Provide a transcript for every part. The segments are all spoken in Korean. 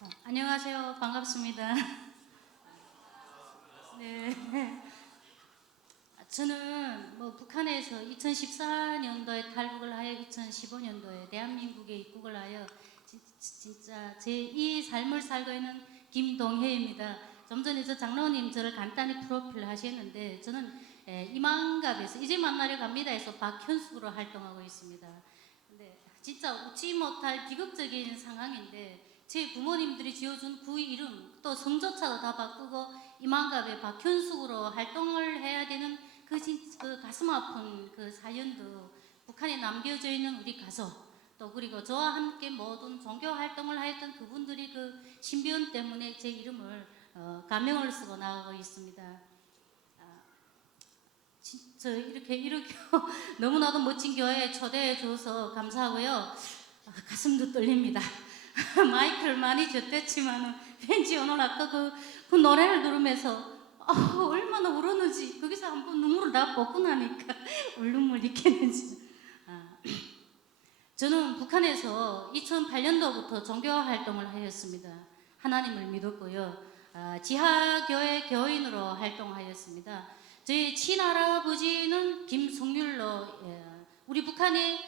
안녕하세요. 반갑습니다. 네. 저는 북한에서 2014년도에 탈북을 하여 2015년도에 대한민국에 입국을 하여 진짜 제 이 삶을 살고 있는 김동혜입니다. 좀 전에 장로님 저를 간단히 프로필 하셨는데 저는 이만갑에서 이제 만나려 갑니다에서 박현숙으로 활동하고 있습니다. 근데 진짜 웃지 못할 비극적인 상황인데 제 부모님들이 지어준 그 이름 또 성조차도 다 바꾸고 이만갑에 박현숙으로 활동을 해야 되는 그 가슴 아픈 그 사연도 북한에 남겨져 있는 우리 가족 또 그리고 저와 함께 모든 종교 활동을 하였던 그분들이 그 신비원 때문에 제 이름을 가명을 쓰고 나가고 있습니다. 저 이렇게 너무나도 멋진 교회에 초대해 줘서 감사하고요. 가슴도 떨립니다. 마이크를 많이 줬댔지만은 왠지 오늘 아까 그 노래를 들으면서 얼마나 울었는지 거기서 한번 눈물을 다 뽑고 나니까 울눈물 있겠는지. 저는 북한에서 2008년도부터 종교 활동을 하였습니다. 하나님을 믿었고요. 지하교회 교인으로 활동하였습니다. 저희 친할아버지는 김성률로 우리 북한의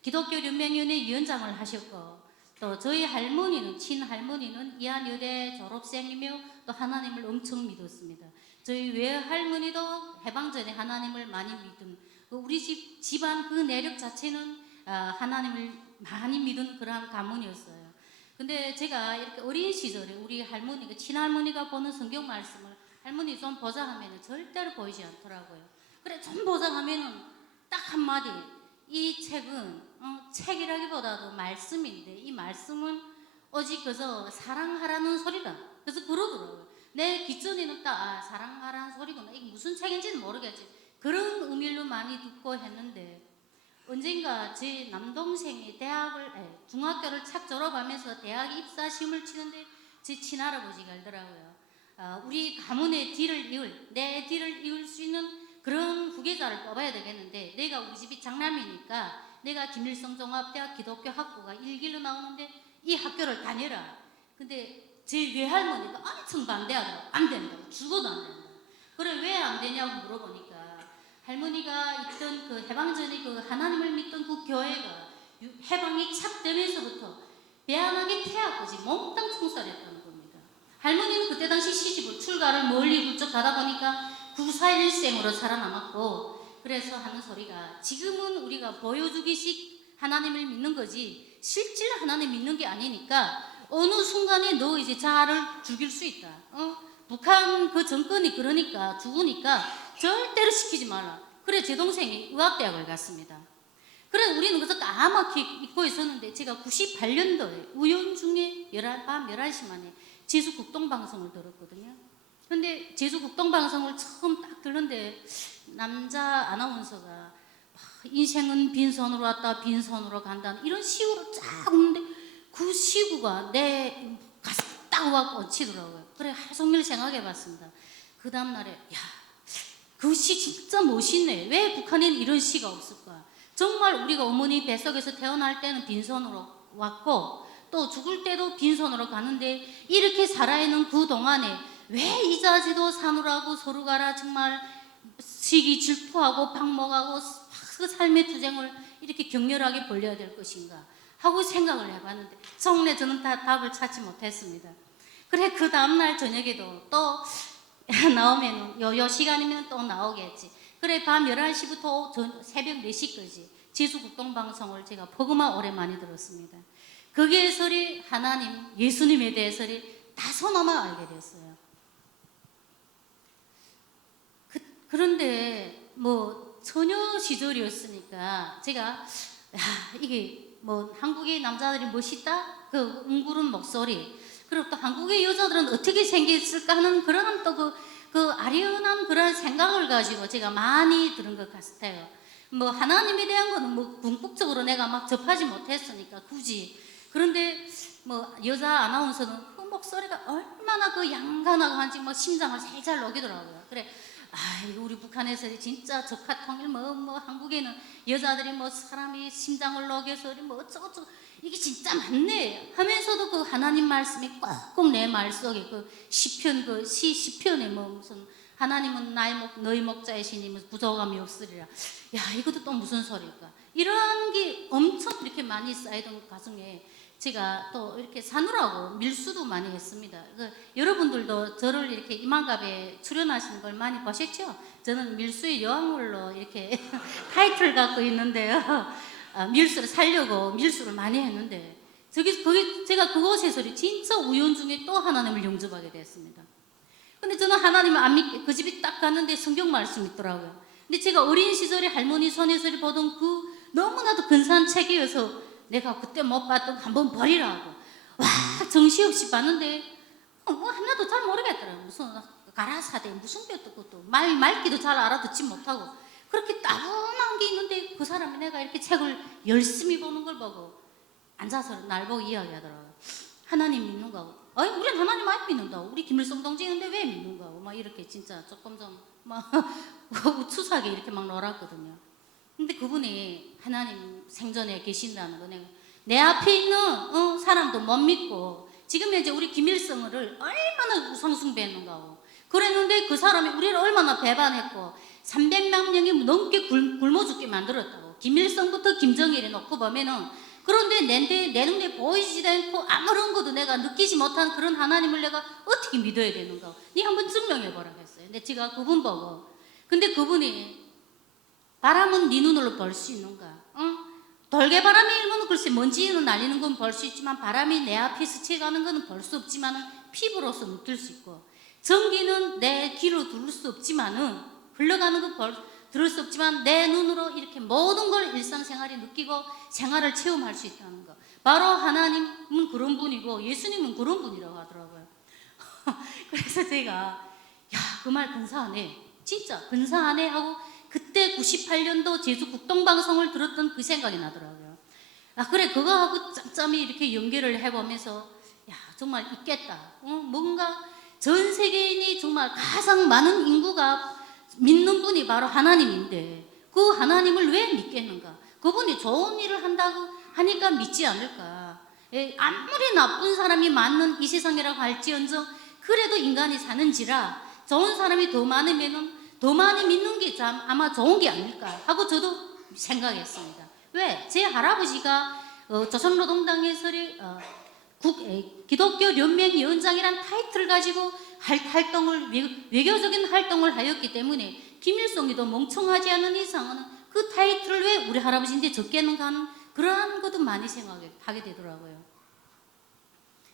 기독교 연맹위원회 위원장을 하셨고 또 저희 할머니는 친할머니는 이한여대 졸업생이며 또 하나님을 엄청 믿었습니다. 저희 외할머니도 해방 전에 하나님을 많이 믿은 우리 집안 그 내력 자체는 하나님을 많이 믿은 그러한 가문이었어요. 근데 제가 이렇게 어린 시절에 우리 할머니가 친할머니가 보는 성경 말씀을 할머니 좀 보자 하면은 절대로 보이지 않더라고요. 그래 좀 보자 하면은 딱 한마디 이 책은 책이라기보다도 말씀인데 이 말씀은 오직 그저 사랑하라는 소리다. 그래서 그러더라고요. 내 귀전에는 딱 사랑하라는 소리구나. 이게 무슨 책인지는 모르겠지. 그런 의미로 많이 듣고 했는데 언젠가 제 남동생이 중학교를 착 졸업하면서 대학 입사 시험을 치는데 제 친할아버지가 알더라고요. 우리 가문의 내 뒤를 이을 수 있는 그런 후계자를 뽑아야 되겠는데 내가 우리 집이 장남이니까 내가 김일성 종합대학 기독교 학부가 1길로 나오는데 이 학교를 다녀라. 근데 제 외할머니가 엄청 반대하더라고. 안 된다고. 죽어도 안 된다고. 그래 왜 안 되냐고 물어보니까 할머니가 있던 그 해방 전에 그 하나님을 믿던 그 교회가 해방이 착 되면서부터 배안하게 태아까지 몽땅 총살했다는 겁니다. 할머니는 그때 당시 시집을 출가를 멀리 훌쩍 가다 보니까 구사일생으로 살아남았고 그래서 하는 소리가 지금은 우리가 보여주기식 하나님을 믿는 거지 실질 하나님 믿는 게 아니니까 어느 순간에 너 이제 자아를 죽일 수 있다. 북한 그 정권이 그러니까 죽으니까 절대로 시키지 말라. 그래 제 동생이 의학대학을 갔습니다. 그래 우리는 그래서 까맣게 잊고 있었는데 제가 98년도에 우연중에 밤 11시 만에 제주국동방송을 들었거든요. 근데 제주국동방송을 처음 딱 들었는데 남자 아나운서가 인생은 빈손으로 왔다 빈손으로 간다 이런 시구를 쫙 웃는데 그 시구가 내 가슴 딱 와서 얹히더라고요. 그래 하루 종일 생각해봤습니다. 그 다음날에 그 시 진짜 멋있네. 왜 북한에는 이런 시가 없을까? 정말 우리가 어머니 뱃속에서 태어날 때는 빈손으로 왔고 또 죽을 때도 빈손으로 가는데 이렇게 살아있는 그 동안에 왜 이자지도 사느라고 서로 가라 정말 시기 질투하고 방목하고 그 삶의 투쟁을 이렇게 격렬하게 벌려야 될 것인가 하고 생각을 해봤는데 정말 저는 다 답을 찾지 못했습니다. 그래 그 다음날 저녁에도 또 나오면 요 시간이면 또 나오겠지. 그래 밤 11시부터 새벽 4시까지 제주국동방송을 제가 버그마 오래 많이 들었습니다. 거기에서리 하나님 예수님에 대해서리 다소나마 알게 됐어요. 그런데 처녀 시절이었으니까 제가 이게 한국의 남자들이 멋있다? 그 웅그런 목소리 그리고 또 한국의 여자들은 어떻게 생겼을까 하는 그런 또 그 아련한 그런 생각을 가지고 제가 많이 들은 것 같아요. 하나님에 대한 거는 궁극적으로 내가 막 접하지 못했으니까 굳이. 그런데 여자 아나운서는 그 목소리가 얼마나 그 양간하고 한지 심장을 살살 녹이더라고요. 그래 우리 북한에서 진짜 적화통일 한국에는 여자들이 사람이 심장을 녹여서 어쩌고저쩌고 이게 진짜 맞네 하면서도 그 하나님 말씀이 꼭꼭 내 말 속에 그 시편 그 시편에 뭐 무슨 하나님은 너희 목자이시니 무슨 부족함이 없으리라. 야, 이것도 또 무슨 소리일까? 이런 게 엄청 이렇게 많이 쌓이던 가정에 제가 또 이렇게 사느라고 밀수도 많이 했습니다. 여러분들도 저를 이렇게 이만갑에 출연하시는 걸 많이 보셨죠? 저는 밀수의 여왕으로 이렇게 타이틀을 갖고 있는데요. 밀수를 살려고 밀수를 많이 했는데 제가 그곳에서 진짜 우연 중에 또 하나님을 영접하게 되었습니다. 근데 저는 하나님을 안 믿게 그 집에 딱 갔는데 성경 말씀이 있더라고요. 근데 제가 어린 시절에 할머니 손에서 보던 그 너무나도 근사한 책이어서 내가 그때 못 봤던 한번 버리라고 와 정신없이 봤는데 뭐 하나도 잘 모르겠더라고요. 무슨 가라사대 무슨 뼈도 그것도 말기도 잘 알아듣지 못하고 그렇게 따분한 게 있는데 그 사람이 내가 이렇게 책을 열심히 보는 걸 보고 앉아서 날 보고 이야기하더라고요. 하나님 믿는가 하고 아니 우리는 하나님 안 믿는다고 우리 김일성 동지인데 왜 믿는가 하고 막 이렇게 진짜 조금 좀 막 우추사하게 이렇게 막 놀았거든요. 근데 그분이 하나님 생전에 계신다는 거 내 앞에 있는 사람도 못 믿고 지금 이제 우리 김일성을 얼마나 우상숭배했는가 하고 그랬는데 그 사람이 우리를 얼마나 배반했고 300만 명이 넘게 굶어 죽게 만들었다고. 김일성부터 김정일에 놓고 보면은 그런데 내 눈에 보이지도 않고 아무런 것도 내가 느끼지 못한 그런 하나님을 내가 어떻게 믿어야 되는가. 네 한번 증명해보라 했어요. 근데 제가 그분 보고 근데 그분이 바람은 네 눈으로 볼 수 있는가? 돌개바람이 일면 글쎄 먼지는 날리는 건 볼 수 있지만 바람이 내 앞에 스쳐가는 건 볼 수 없지만은 피부로서 느낄 수 있고 전기는 내 귀로 들을 수 없지만은 흘러가는 건 들을 수 없지만 내 눈으로 이렇게 모든 걸 일상생활에 느끼고 생활을 체험할 수 있다는 거. 바로 하나님은 그런 분이고 예수님은 그런 분이라고 하더라고요. 그래서 제가 야, 그 말 근사하네. 진짜 근사하네 하고 그때 98년도 제주 국동방송을 들었던 그 생각이 나더라고요. 아 그래 그거하고 짬짬이 이렇게 연결을 해보면서 야 정말 있겠다. 뭔가 전 세계인이 정말 가장 많은 인구가 믿는 분이 바로 하나님인데 그 하나님을 왜 믿겠는가? 그분이 좋은 일을 한다고 하니까 믿지 않을까? 아무리 나쁜 사람이 많은 이 세상이라고 할지언정 그래도 인간이 사는지라 좋은 사람이 더 많으면은 더 많이 믿는 게 참 아마 좋은 게 아닐까 하고 저도 생각했습니다. 왜? 제 할아버지가 조선노동당에서 기독교 연맹위원장이란 타이틀을 가지고 활동을 외교적인 활동을 하였기 때문에 김일성이도 멍청하지 않은 이상은 그 타이틀을 왜 우리 할아버지인데 적겠는가 하는 그러한 것도 많이 생각하게 되더라고요.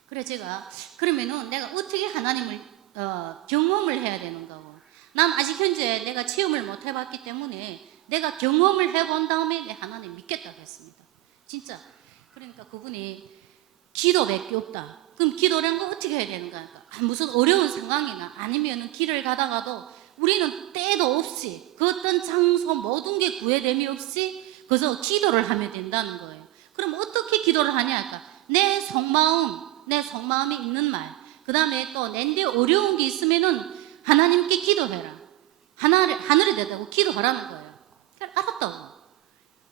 그래 제가 그러면은 내가 어떻게 하나님을 경험을 해야 되는가 하고 난 아직 현재 내가 체험을 못 해봤기 때문에 내가 경험을 해본 다음에 내 하나님 믿겠다고 했습니다. 진짜. 그러니까 그분이 기도밖에 없다. 그럼 기도라는 거 어떻게 해야 되는가? 무슨 어려운 상황이나 아니면 길을 가다가도 우리는 때도 없이 그 어떤 장소 모든 게 구애됨이 없이 그래서 기도를 하면 된다는 거예요. 그럼 어떻게 기도를 하냐 할까? 내 속마음이 있는 말. 그 다음에 또 내데 어려운 게 있으면은 하나님께 기도해라. 하늘에 대다고 기도하라는 거예요. 알았다고.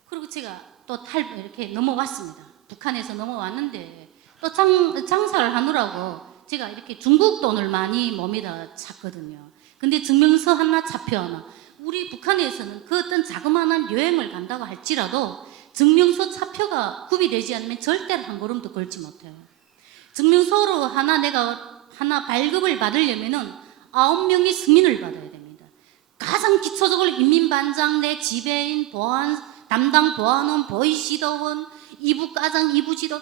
그리고 제가 또 이렇게 넘어왔습니다. 북한에서 넘어왔는데 또 장사를 하느라고 제가 이렇게 중국 돈을 많이 몸에다 찼거든요. 근데 증명서 하나 차표 하나. 우리 북한에서는 그 어떤 자그마한 여행을 간다고 할지라도 증명서 차표가 구비되지 않으면 절대로 한 걸음도 걸지 못해요. 증명서로 내가 하나 발급을 받으려면은 9명이 승인을 받아야 됩니다. 가장 기초적으로 인민반장, 내 지배인, 담당 보안원, 보이시도원, 이부과장, 이부지도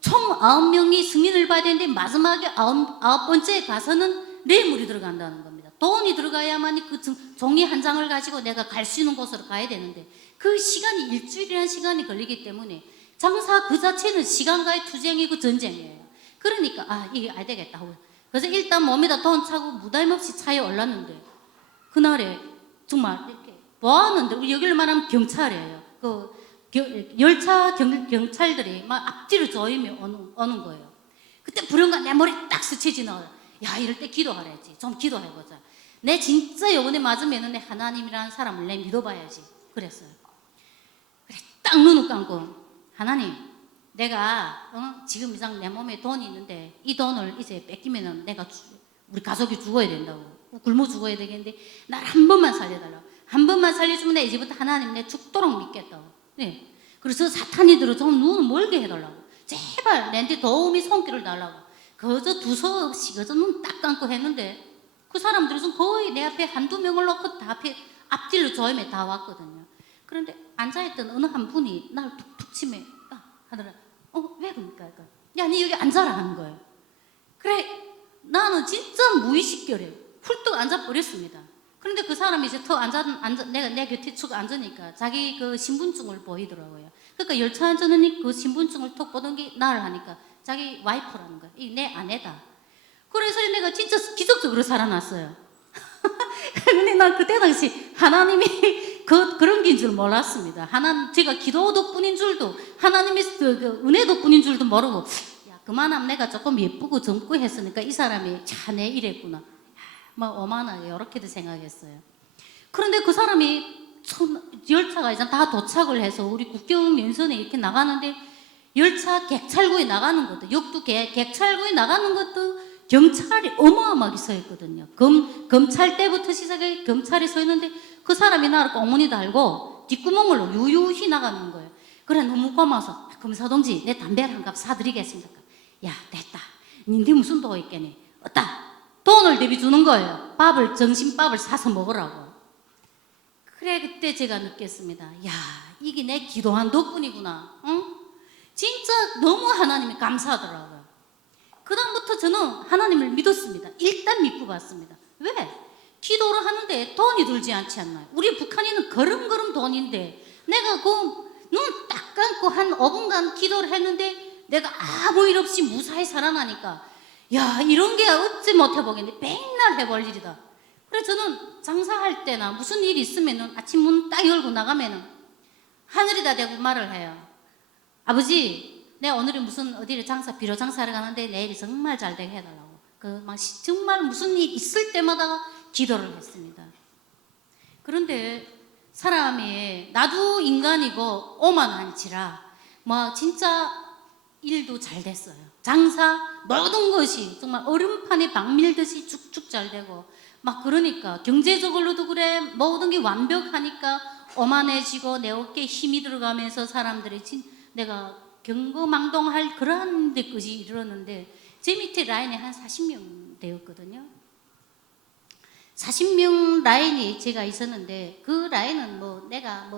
총 9명이 승인을 받아야 되는데 마지막에 9번째에 가서는 뇌물이 들어간다는 겁니다. 돈이 들어가야만 그 종이 한 장을 가지고 내가 갈 수 있는 곳으로 가야 되는데 그 시간이 일주일이라는 시간이 걸리기 때문에 장사 그 자체는 시간과의 투쟁이고 전쟁이에요. 그러니까 이게 안 되겠다 하고 그래서 일단 몸에다 돈 차고 무다임 없이 차에 올랐는데 그날에 정말 이렇게 보았는데 우리 여기를 말하면 경찰이에요. 그 열차 경찰들이 막 앞뒤로 조이며 오는 거예요. 그때 불현가 내 머리 딱 스치지는 야 이럴 때 기도하래야지. 좀 기도해보자. 내 진짜 요번에 맞으면은 내 하나님이라는 사람을 내 믿어봐야지. 그랬어요. 그래 딱 눈을 감고 하나님 내가 지금 이상 내 몸에 돈이 있는데 이 돈을 이제 뺏기면은 내가 우리 가족이 죽어야 된다고, 굶어 죽어야 되겠는데 날 한 번만 살려달라고. 한 번만 살려주면 내 이제부터 하나님 내 죽도록 믿겠다고. 네. 그래서 사탄이들은 좀 눈을 멀게 해달라고. 제발 내한테 도움이 손길을 달라고. 그저 두서없이 그저 눈 딱 감고 했는데 그 사람들은 좀 거의 내 앞에 한두 명을 놓고 다 앞뒤로 조임에 다 왔거든요. 그런데 앉아있던 어느 한 분이 나를 툭툭 치매 하더라. 왜 그럽니까? 야, 니 여기 앉아라 하는 거예요. 그래, 나는 진짜 무의식결에 훌떡 앉아버렸습니다. 그런데 그 사람이 이제 내가 내 곁에 쭉 앉으니까 자기 그 신분증을 보이더라고요. 그러니까 열차 안전원이 그 신분증을 톡 보던 게 나를 하니까 자기 와이프라는 거야. 이 내 아내다. 그래서 내가 진짜 기적적으로 살아났어요. 근데 난 그때 당시 하나님이 그런 긴 줄 몰랐습니다. 제가 기도 덕분인 줄도, 하나님의 그 은혜 덕분인 줄도 모르고, 야, 그만하면 내가 조금 예쁘고 젊고 했으니까 이 사람이 내 이랬구나. 막 어마나 이렇게도 생각했어요. 그런데 그 사람이 열차가 이제 다 도착을 해서 우리 국경 연선에 이렇게 나가는데 열차 객찰구에 나가는 것도, 역도 객찰구에 나가는 것도 경찰이 어마어마하게 서 있거든요. 검찰 때부터 시작해 경찰이 서 있는데 그 사람이 나를 꽁무니 달고 뒷구멍으로 유유히 나가는 거예요. 그래, 너무 고마워서 검사 동지 내 담배를 한 갑 사드리겠습니다. 야, 됐다. 니네 무슨 도 있겠니? 어따 돈을 대비 주는 거예요. 점심밥을 사서 먹으라고. 그래, 그때 제가 느꼈습니다. 야, 이게 내 기도한 덕분이구나. 응? 진짜 너무 하나님이 감사하더라고요. 그 다음부터 저는 하나님을 믿었습니다. 일단 믿고 봤습니다. 왜? 기도를 하는데 돈이 들지 않지 않나요? 우리 북한인은 걸음걸음 돈인데 내가 그 눈 딱 감고 한 5분간 기도를 했는데 내가 아무 일 없이 무사히 살아나니까 야, 이런 게 어찌 못해보겠네. 맨날 해볼 일이다. 그래서 저는 장사할 때나 무슨 일이 있으면은 아침 문 딱 열고 나가면은 하늘에다 대고 말을 해요. 아버지, 내 오늘은 무슨 어디를 비료 장사를 가는데 내일이 정말 잘 되게 해달라고. 정말 무슨 일 있을 때마다 기도를 했습니다. 그런데 사람이 나도 인간이고 오만한지라 진짜 일도 잘 됐어요. 장사 모든 것이 정말 얼음판에 박 밀듯이 쭉쭉 잘 되고 그러니까 경제적으로도 그래, 모든 게 완벽하니까 오만해지고 내 어깨에 힘이 들어가면서 사람들이 내가 경거망동할 그런 데까지 이르렀는데 제 밑에 라인에 한 40명 되었거든요. 40명 라인이 제가 있었는데 그 라인은 내가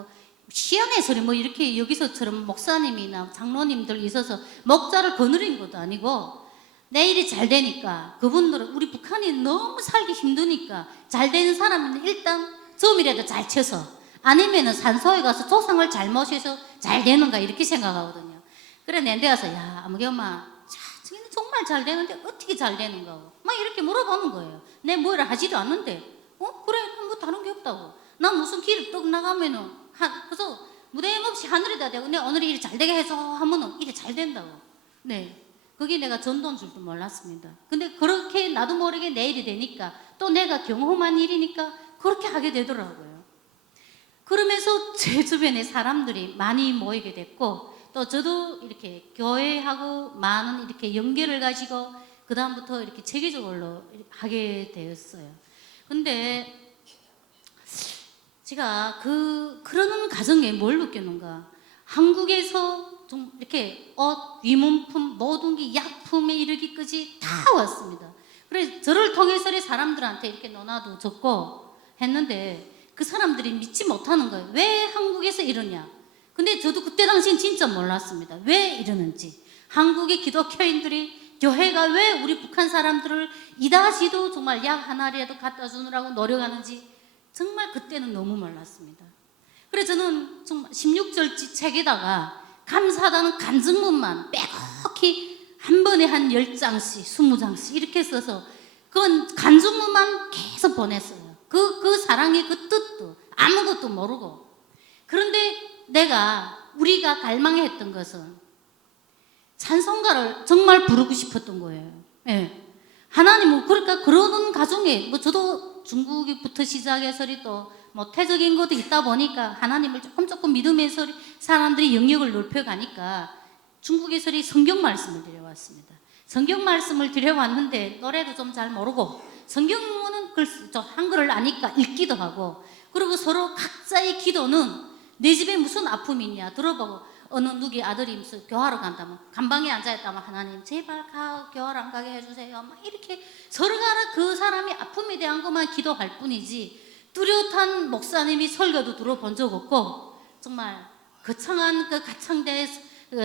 시연의 소리 이렇게 여기서처럼 목사님이나 장로님들 있어서 목자를 거느린 것도 아니고 내 일이 잘 되니까 그분들은 우리 북한이 너무 살기 힘드니까 잘 되는 사람은 일단 점이라도 잘 쳐서 아니면은 산소에 가서 조상을 잘 모셔서 잘 되는가 이렇게 생각하거든요. 그래 내한테 와서 야, 아무개 엄마 저기는 정말 잘 되는데 어떻게 잘 되는가 이렇게 물어보는 거예요. 내 뭐라 하지도 않는데 그래 다른 게 없다고. 난 무슨 길을 떡 나가면은 그래서 무대임 없이 하늘에다 대고 내 오늘 일이 잘 되게 해줘 하면은 일이 잘 된다고. 네, 그게 내가 전도인 줄도 몰랐습니다. 근데 그렇게 나도 모르게 내 일이 되니까 또 내가 경험한 일이니까 그렇게 하게 되더라고요. 그러면서 제 주변에 사람들이 많이 모이게 됐고 또 저도 이렇게 교회하고 많은 이렇게 연결을 가지고 그 다음부터 이렇게 체계적으로 하게 되었어요. 근데 제가 그러는 과정에 뭘 느꼈는가? 한국에서 좀 이렇게 위문품, 모든 게 약품에 이르기까지 다 왔습니다. 그래서 저를 통해서 사람들한테 이렇게 논하도 적고 했는데 그 사람들이 믿지 못하는 거예요. 왜 한국에서 이러냐? 근데 저도 그때 당시엔 진짜 몰랐습니다. 왜 이러는지. 한국의 기독교인들이 교회가 왜 우리 북한 사람들을 이다지도 정말 약 하나라도 갖다 주느라고 노력하는지 정말 그때는 너무 몰랐습니다. 그래서 저는 정말 16절지 책에다가 감사하다는 간증문만 빼곡히 한 번에 한 10장씩 20장씩 이렇게 써서 그 간증문만 계속 보냈어요. 그 사랑의 그 뜻도 아무것도 모르고. 그런데 우리가 갈망했던 것은 찬송가를 정말 부르고 싶었던 거예요. 예. 하나님은 그러니까 그러는 가정에 저도 중국부터 시작해서 또 태적인 것도 있다 보니까 하나님을 조금 믿으면서 사람들이 영역을 넓혀가니까 중국에서리 성경 말씀을 드려왔습니다. 성경 말씀을 드려왔는데 노래도 좀 잘 모르고 성경은 한글을 아니까 읽기도 하고, 그리고 서로 각자의 기도는 내 집에 무슨 아픔이 있냐 들어보고, 어느 누기 아들이 무슨 교화로 간다면 간방에 앉아있다면 하나님 제발 교화로 안 가게 해주세요, 막 이렇게 서로가 그 사람이 아픔에 대한 것만 기도할 뿐이지, 뚜렷한 목사님이 설교도 들어본 적 없고, 정말 거창한 그 가창대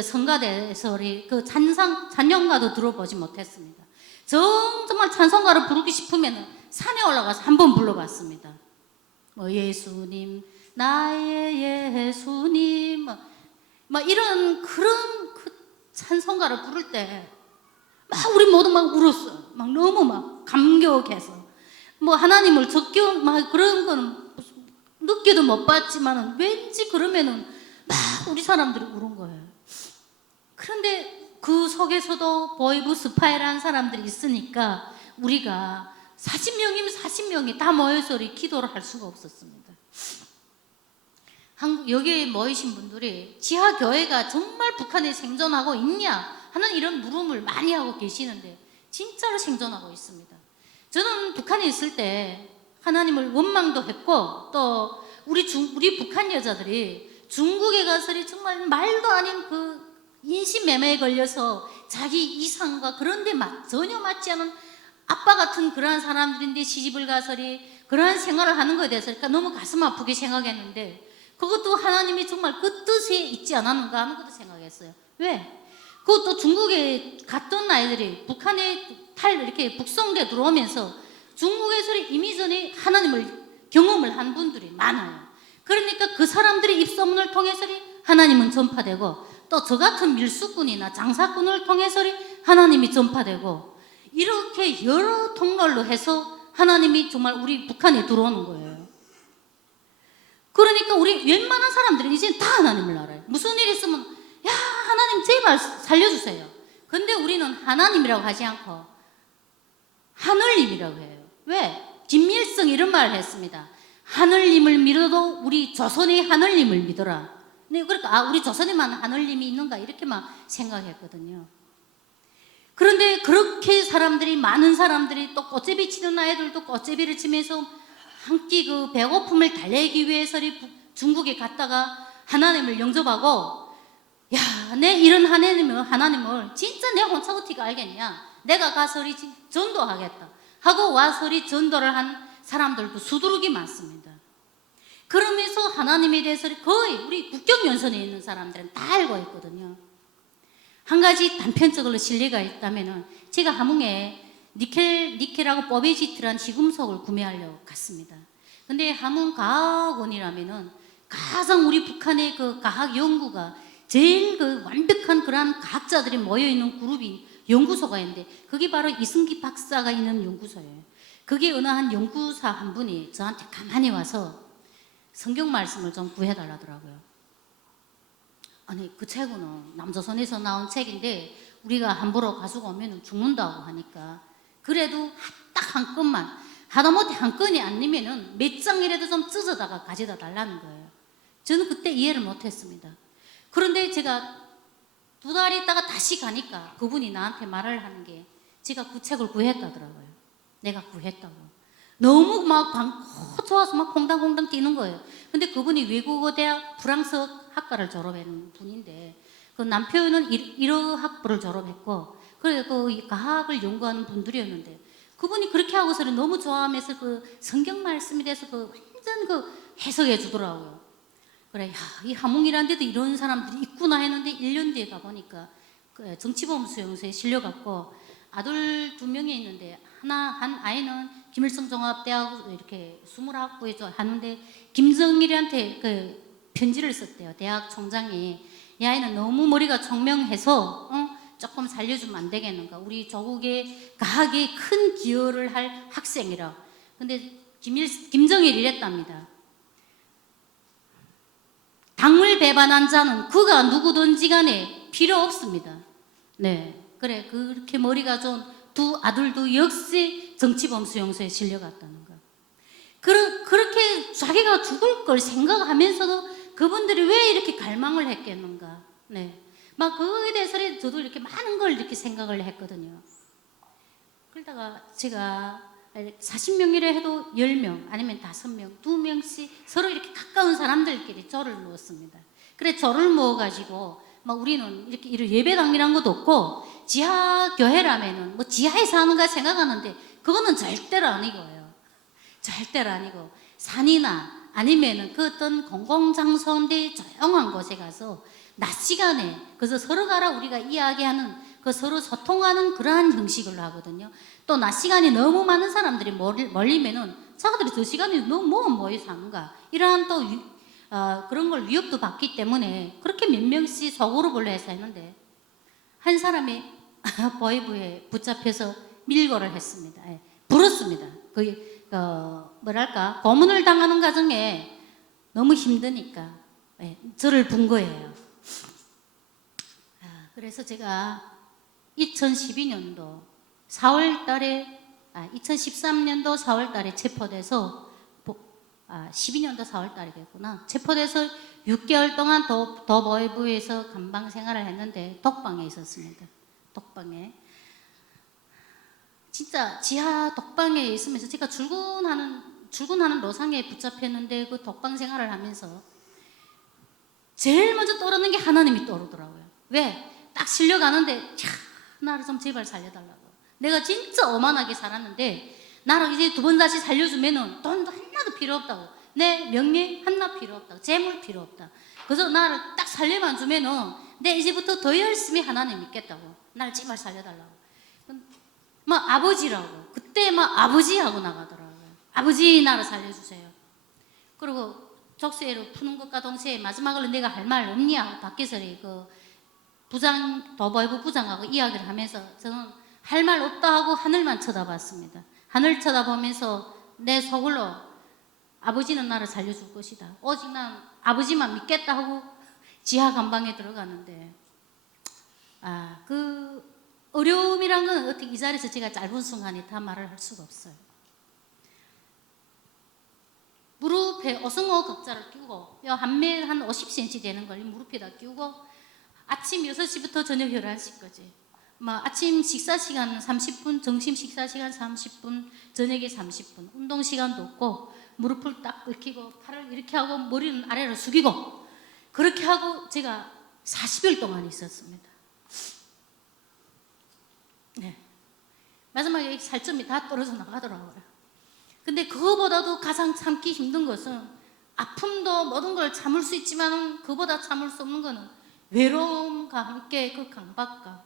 성가대에서 그 찬양가도 들어보지 못했습니다. 정말 찬송가를 부르기 싶으면 산에 올라가서 한번 불러봤습니다. 뭐 예수님 나의 예수님 막 이런 그런 그 찬송가를 부를 때 막 우리 모두 막 울었어요. 막 너무 막 감격해서, 뭐 하나님을 적경 막 그런 거는 느껴도 못 봤지만은 왠지 그러면은 막 우리 사람들이 울은 거예요. 그런데 그 속에서도 보이브 스파이라는 사람들이 있으니까 우리가 40명이면 40명이 다 모여서 기도를 할 수가 없었습니다. 여기에 모이신 분들이 지하교회가 정말 북한에 생존하고 있냐 하는 이런 물음을 많이 하고 계시는데 진짜로 생존하고 있습니다. 저는 북한에 있을 때 하나님을 원망도 했고, 또 우리 북한 여자들이 중국에 가서 정말 말도 아닌 그 인신매매에 걸려서 자기 이상과 그런데 전혀 맞지 않은 아빠 같은 그러한 사람들인데 시집을 가서리 그러한 생활을 하는 것에 대해서 너무 가슴 아프게 생각했는데, 그것도 하나님이 정말 그 뜻에 있지 않았는가 하는 것도 생각했어요. 왜? 그것도 중국에 갔던 아이들이 북한에 이렇게 북송돼 들어오면서 중국에서 이미 전에 하나님을 경험을 한 분들이 많아요. 그러니까 그 사람들의 입소문을 통해서 하나님은 전파되고, 또 저 같은 밀수꾼이나 장사꾼을 통해서 하나님이 전파되고, 이렇게 여러 통로로 해서 하나님이 정말 우리 북한에 들어오는 거예요. 그러니까 우리 웬만한 사람들은 이제 다 하나님을 알아요. 무슨 일 있으면 야 하나님 제발 살려주세요. 근데 우리는 하나님이라고 하지 않고 하늘님이라고 해요. 왜? 김일성 이런 말을 했습니다. 하늘님을 믿어도 우리 조선의 하늘님을 믿어라. 네, 그러니까 우리 조선에만 하늘님이 있는가 이렇게만 생각했거든요. 그런데 그렇게 많은 사람들이 또 꽃제비 치는 아이들도 꽃제비를 치면서 한 끼 그 배고픔을 달래기 위해서 중국에 갔다가 하나님을 영접하고, 야, 내 이런 하나님을 진짜 내 혼자 어떻게 알겠냐? 내가 가서 전도하겠다 하고 와서 전도를 한 사람들도 수두룩이 많습니다. 그러면서 하나님에 대해서 거의 우리 국경연선에 있는 사람들은 다 알고 있거든요. 한 가지 단편적으로 실례가 있다면은, 제가 함흥에 니켈하고 버베지트라는 희금속을 구매하려고 갔습니다. 근데 함흥 과학원이라면은 가장 우리 북한의 그 과학 연구가 제일 그 완벽한 그러한 과학자들이 모여있는 그룹이 연구소가 있는데, 그게 바로 이승기 박사가 있는 연구소예요. 그게 어느 한 연구사 한 분이 저한테 가만히 와서 성경 말씀을 좀 구해달라더라고요. 아니 그 책은 남조선에서 나온 책인데 우리가 함부로 가지고 오면 죽는다고 하니까, 그래도 딱 한 건만, 하다못해 한 건이 아니면은 몇 장이라도 좀 찢어다가 가져다 달라는 거예요. 저는 그때 이해를 못했습니다. 그런데 제가 2달 있다가 다시 가니까 그분이 나한테 말을 하는 게, 제가 그 책을 구했다더라고요. 내가 구했다고. 너무 막 좋아서 막 콩당콩당 뛰는 거예요. 근데 그분이 외국어 대학 프랑스 학과를 졸업한 분인데, 그 남편은 일어 학부를 졸업했고, 그래서 그 과학을 연구하는 분들이었는데, 그분이 그렇게 하고서는 너무 좋아하면서 그 성경 말씀에 대해서 그 완전 그 해석해 주더라고요. 그래, 야, 이 함흥이라는 데도 이런 사람들이 있구나 했는데 1년 뒤에 가보니까 그 정치범 수용소에 실려갔고, 아들 2명이 있는데 한 아이는 김일성 종합대학 이렇게 20학부에 하는데 김정일한테 그 편지를 썼대요. 대학 총장이. 이 아이는 너무 머리가 총명해서 조금 살려주면 안 되겠는가, 우리 조국의 과학에 큰 기여를 할 학생이라. 근데 김정일이 이랬답니다. 당을 배반한 자는 그가 누구든지 간에 필요 없습니다. 네, 그래, 그렇게 머리가 좋은 2 아들도 역시 정치범 수용소에 실려갔다는 거. 그렇게 자기가 죽을 걸 생각하면서도 그분들이 왜 이렇게 갈망을 했겠는가. 네, 막 그거에 대해서 저도 이렇게 많은 걸 이렇게 생각을 했거든요. 그러다가 제가 40명이라 해도 10명 아니면 5명, 2명씩 서로 이렇게 가까운 사람들끼리 절을 모았습니다. 그래 절을 모아가지고 막 우리는 이렇게 예배당이란 것도 없고 지하 교회라면은 뭐 지하에서 하는가 생각하는데 그거는 절대로 아니고요. 절대로 아니고 산이나 아니면은 그 어떤 공공장소인데 조용한 곳에 가서 낮 시간에 그래서 서로가라 우리가 이야기하는 그 서로 소통하는 그러한 형식으로 하거든요. 또 낮 시간에 너무 많은 사람들이 몰리면은 자기들이 저 시간에 너무 뭐 모여서 하는가 이러한 또 그런 걸 위협도 받기 때문에 그렇게 몇 명씩 소그룹을 해서 했는데 한 사람이 보이부에 붙잡혀서 밀고를 했습니다. 예, 불었습니다. 뭐랄까 고문을 당하는 과정에 너무 힘드니까 저를 분 거예요. 그래서 제가 2012년도 4월 달에 2013년도 4월 달에 체포돼서 12년도 4월 달이겠구나. 체포돼서 6개월 동안 더보이부에서 감방 생활을 했는데 독방에 있었습니다. 독방에. 진짜 지하 독방에 있으면서 제가 출근하는 로상에 붙잡혔는데 그 독방 생활을 하면서 제일 먼저 떠오르는 게 하나님이 떠오르더라고요. 왜? 딱 실려가는데 나를 좀 제발 살려달라고. 내가 진짜 오만하게 살았는데 나를 이제 두 번 다시 살려주면은 돈도 하나도 필요 없다고. 내 명예 하나 필요 없다고. 재물 필요 없다. 그래서 나를 딱 살려만 주면은 내 이제부터 더 열심히 하나님 믿겠다고. 나를 제발 살려달라고. 막 아버지라고. 그때 막 아버지하고 나가더라고요. 아버지 나를 살려주세요. 그리고 족쇄를 푸는 것과 동시에 마지막으로 내가 할 말 없냐 밖에서 더보이부 부장하고 이야기를 하면서 저는 할 말 없다 하고 하늘만 쳐다봤습니다. 하늘 쳐다보면서 내 속으로 아버지는 나를 살려줄 것이다. 오직 난 아버지만 믿겠다 하고 지하 감방에 들어가는데 그 어려움이란 건 어떻게 이 자리에서 제가 짧은 순간에 다 말을 할 수가 없어요. 무릎에 오승호 각자를 끼우고 한 50cm 되는 걸 무릎에다 끼우고 아침 6시부터 저녁 11시까지 아침 식사 시간 30분, 점심 식사 시간 30분, 저녁에 30분 운동 시간도 없고 무릎을 딱 꿇히고 팔을 이렇게 하고 머리는 아래로 숙이고 그렇게 하고 제가 40일 동안 있었습니다. 네. 마지막에 살점이 다 떨어져 나가더라고요. 근데 그거보다도 가장 참기 힘든 것은 아픔도 모든 걸 참을 수 있지만 그보다 참을 수 없는 것은 외로움과 함께 그 강박감,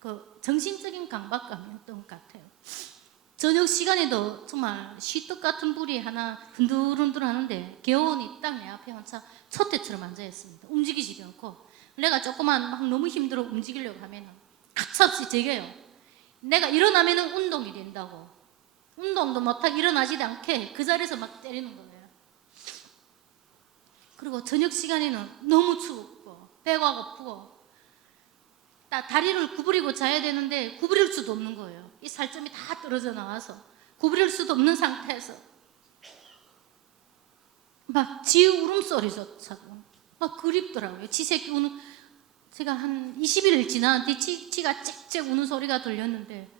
그 정신적인 강박감이었던 것 같아요. 저녁 시간에도 정말 시떡 같은 불이 하나 흔들흔들 하는데 개원이 딱 내 앞에 혼자 촛대처럼 앉아있습니다. 움직이지도 않고 내가 조금만 막 너무 힘들어 움직이려고 하면 가차없이 제게요. 내가 일어나면 운동이 된다고. 운동도 못하고 일어나지도 않게 그 자리에서 막 때리는 거예요. 그리고 저녁 시간에는 너무 춥고 배가 고프고 다리를 구부리고 자야 되는데 구부릴 수도 없는 거예요. 이 살점이 다 떨어져 나와서 구부릴 수도 없는 상태에서 막 지 울음소리조차도 막 그립더라고요. 지 새끼 우는 제가 한 20일을 지났는데 지가 짹짹 우는 소리가 들렸는데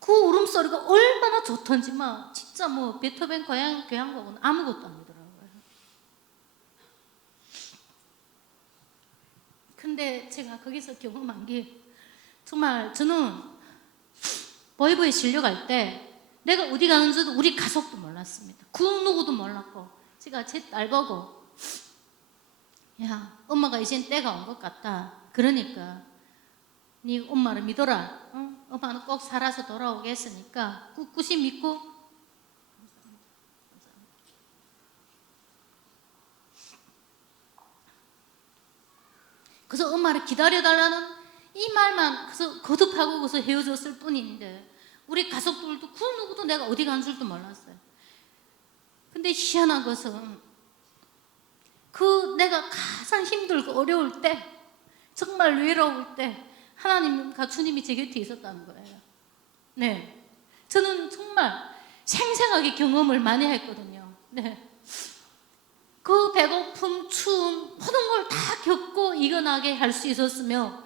그 울음소리가 얼마나 좋던지 진짜 베토벤 교향곡은 아무것도 아니더라고요. 근데 제가 거기서 경험한 게 정말 저는 보이부에 실려갈 때 내가 어디 가는지도 우리 가족도 몰랐습니다. 그 누구도 몰랐고 제가 제 딸 보고 야 엄마가 이젠 때가 온 것 같다. 그러니까 네 엄마를 믿어라. 응? 엄마는 꼭 살아서 돌아오겠으니까 꿋꿋이 믿고 그래서 엄마를 기다려달라는 이 말만 그래서 거듭하고 그래서 헤어졌을 뿐인데 우리 가족들도 그 누구도 내가 어디 간 줄도 몰랐어요. 근데 희한한 것은 그 내가 가장 힘들고 어려울 때 정말 외로울 때 하나님과 주님이 제 곁에 있었다는 거예요. 네, 저는 정말 생생하게 경험을 많이 했거든요. 네, 그 배고픔, 추움 모든 걸 다 겪고 이겨나게 할 수 있었으며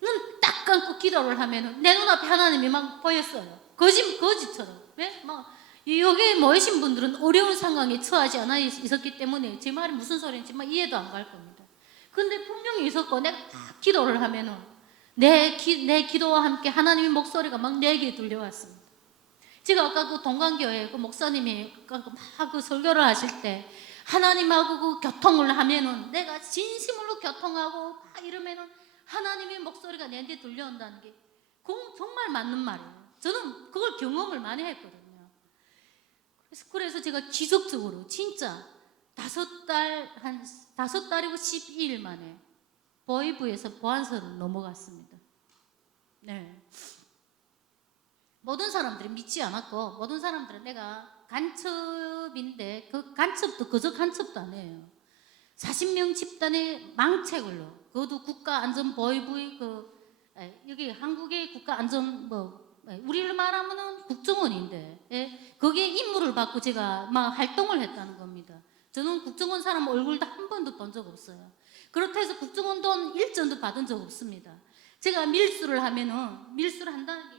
눈 딱 감고 기도를 하면은 내 눈앞에 하나님이 막 보였어요. 거짓처럼. 왜? 막 여기 모이신 분들은 어려운 상황에 처하지 않아 있었기 때문에 제 말이 무슨 소리인지 막 이해도 안 갈 겁니다. 근데 분명히 있었고 내가 딱 기도를 하면은 내 기도와 함께 하나님의 목소리가 막 내게 들려왔습니다. 제가 아까 그 동강교회 그 목사님이 막 그 설교를 하실 때 하나님하고 그 교통을 하면은 내가 진심으로 교통하고 막 이러면은 하나님의 목소리가 내한테 들려온다는 게 정말 맞는 말이에요. 저는 그걸 경험을 많이 했거든요. 그래서 제가 기적적으로 진짜 5달이고 12일 만에 보이부에서 보안소를 넘어갔습니다. 네. 모든 사람들이 믿지 않았고 모든 사람들은 내가 간첩인데 그 간첩도 그저 간첩도 아니에요. 40명 집단의 망책을로 그것도 국가안전보위부의 여기 한국의 국가안전 우리를 말하면은 국정원인데 거기에 임무를 받고 제가 막 활동을 했다는 겁니다. 저는 국정원 사람 얼굴도 한 번도 본 적 없어요. 그렇다 해서 국정원 돈 1전도 받은 적 없습니다. 제가 밀수를 하면은 밀수를 한다는 게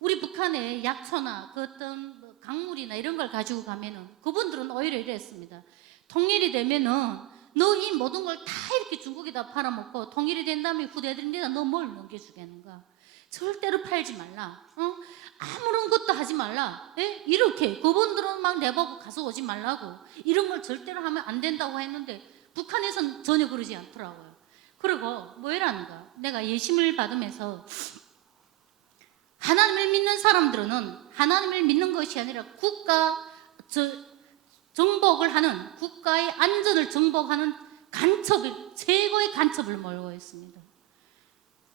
우리 북한의 약초나 그 어떤 강물이나 이런 걸 가지고 가면은 그분들은 오히려 이랬습니다. 통일이 되면은 너 이 모든 걸 다 이렇게 중국에다 팔아먹고 통일이 된 다음에 후대들인데다 너 뭘 넘겨주겠는가? 절대로 팔지 말라. 아무런 것도 하지 말라. 예? 이렇게 그분들은 막 내보고 가서 오지 말라고 이런 걸 절대로 하면 안 된다고 했는데 북한에서는 전혀 그러지 않더라고요. 그리고 뭐라는가? 내가 예심을 받으면서 하나님을 믿는 사람들은 하나님을 믿는 것이 아니라 정복을 하는 국가의 안전을 정복하는 최고의 간첩을 몰고 있습니다.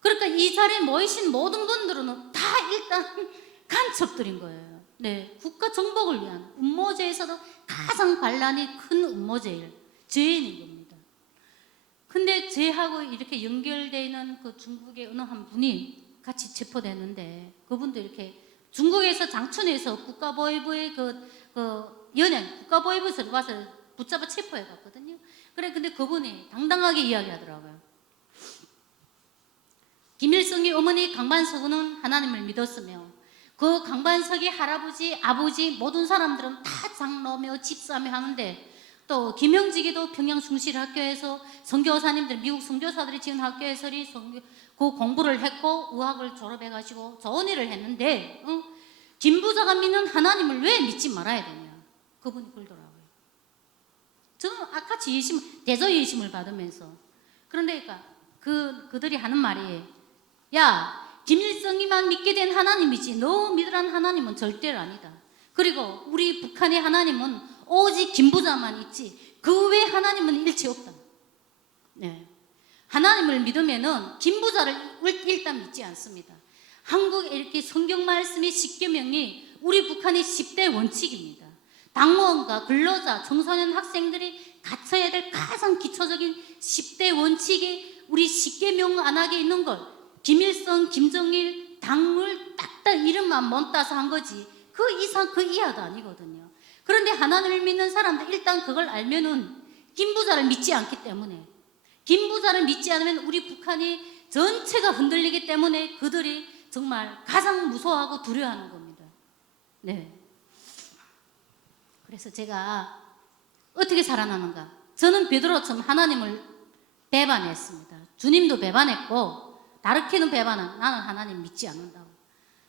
그러니까 이 자리에 모이신 모든 분들은 다 일단 간첩들인 거예요. 네, 국가 정복을 위한 음모죄에서도 가장 반란이 큰 음모죄일 죄인인 겁니다. 근데 쟤하고 이렇게 연결되어 있는 그 중국의 어느 한 분이 같이 체포됐는데 그분도 이렇게 중국에서 장춘에서 국가보위부의 국가보위부에서 와서 붙잡아 체포해 갔거든요. 근데 그분이 당당하게 이야기하더라고요. 김일성의 어머니 강반석은 하나님을 믿었으며 그 강반석의 할아버지, 아버지 모든 사람들은 다 장로며 집사며 하는데 또 김형직이도 평양 숭실학교에서 선교사님들 미국 선교사들이 지은 학교에서 그 공부를 했고 의학을 졸업해가지고 좋은 일을 했는데 김부자가 믿는 하나님을 왜 믿지 말아야 되냐 그분이 그러더라고요. 저는 아까치 대저 예심을 받으면서 그런데 그들이 하는 말이 야 김일성이만 믿게 된 하나님이지 너 믿으란 하나님은 절대로 아니다. 그리고 우리 북한의 하나님은 오직 김부자만 있지 그 외 하나님은 일체 없다. 네. 하나님을 믿으면은 김부자를 일단 믿지 않습니다. 한국에 이렇게 성경 말씀의 10계명이 우리 북한의 10대 원칙입니다. 당무원과 근로자, 청소년 학생들이 갖춰야 될 가장 기초적인 10대 원칙이 우리 10계명 안하게 있는 걸 김일성, 김정일, 당물 딱딱 이름만 못 따서 한 거지 그 이상 그 이하도 아니거든요. 그런데 하나님을 믿는 사람들 일단 그걸 알면은 김부자를 믿지 않기 때문에 김부자를 믿지 않으면 우리 북한이 전체가 흔들리기 때문에 그들이 정말 가장 무서워하고 두려워하는 겁니다. 네. 그래서 제가 어떻게 살아나는가? 저는 베드로처럼 하나님을 배반했습니다. 주님도 배반했고 다르게는 배반한 나는 하나님 믿지 않는다고.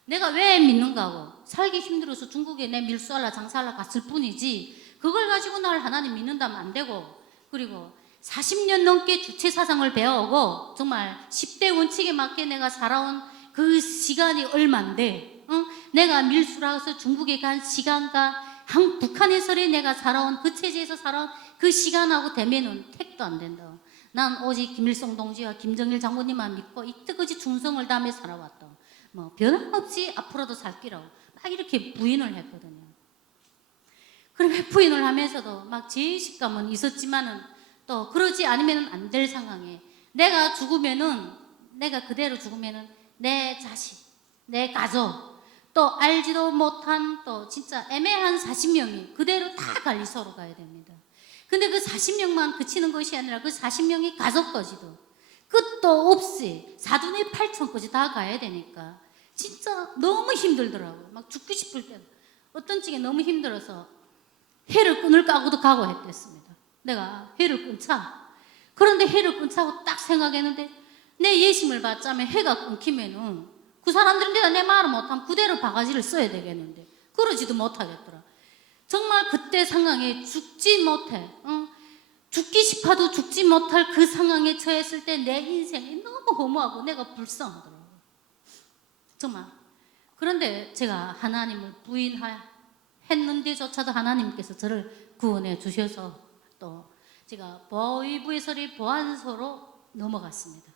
내가 왜 믿는가 하고 살기 힘들어서 중국에 내 밀수하려 장사하려 갔을 뿐이지 그걸 가지고 날 하나님 믿는다면 안 되고 그리고 40년 넘게 주체 사상을 배워오고 정말 10대 원칙에 맞게 내가 살아온 그 시간이 얼만데 내가 밀수라서 중국에 간 시간과 북한에서 내가 살아온 그 체제에서 살아온 그 시간하고 되면은 택도 안 된다. 난 오직 김일성 동지와 김정일 장군님만 믿고 이때까지 충성을 다하며 살아왔다. 변함없이 앞으로도 살 기라고 막 이렇게 부인을 했거든요. 그러면 부인을 하면서도 막 죄의식감은 있었지만은 또 그러지 않으면 안 될 상황에 내가 그대로 죽으면은 내 자식, 내 가족 또 알지도 못한 또 진짜 애매한 40명이 그대로 다 관리소로 가야 됩니다. 근데 그 40명만 그치는 것이 아니라 그 40명이 가족까지도 그 끝도 없이 사돈의 8천까지 다 가야 되니까 진짜 너무 힘들더라고요. 막 죽고 싶을 때 어떤 쪽에 너무 힘들어서 해를 끈을 까고도 가고 했댔습니다. 내가 해를 끊자. 그런데 해를 끊자고 딱 생각했는데 내 예심을 받자면 해가 끊기면은 그 사람들은 내 말을 못하면 그대로 바가지를 써야 되겠는데 그러지도 못하겠더라. 정말 그때 상황에 죽지 못해, 죽기 싶어도 죽지 못할 그 상황에 처했을 때 내 인생이 너무 허무하고 내가 불쌍하더라고요. 정말. 그런데 제가 하나님을 부인했는데조차도 하나님께서 저를 구원해 주셔서 또 제가 보이부에서리 보안소로 넘어갔습니다.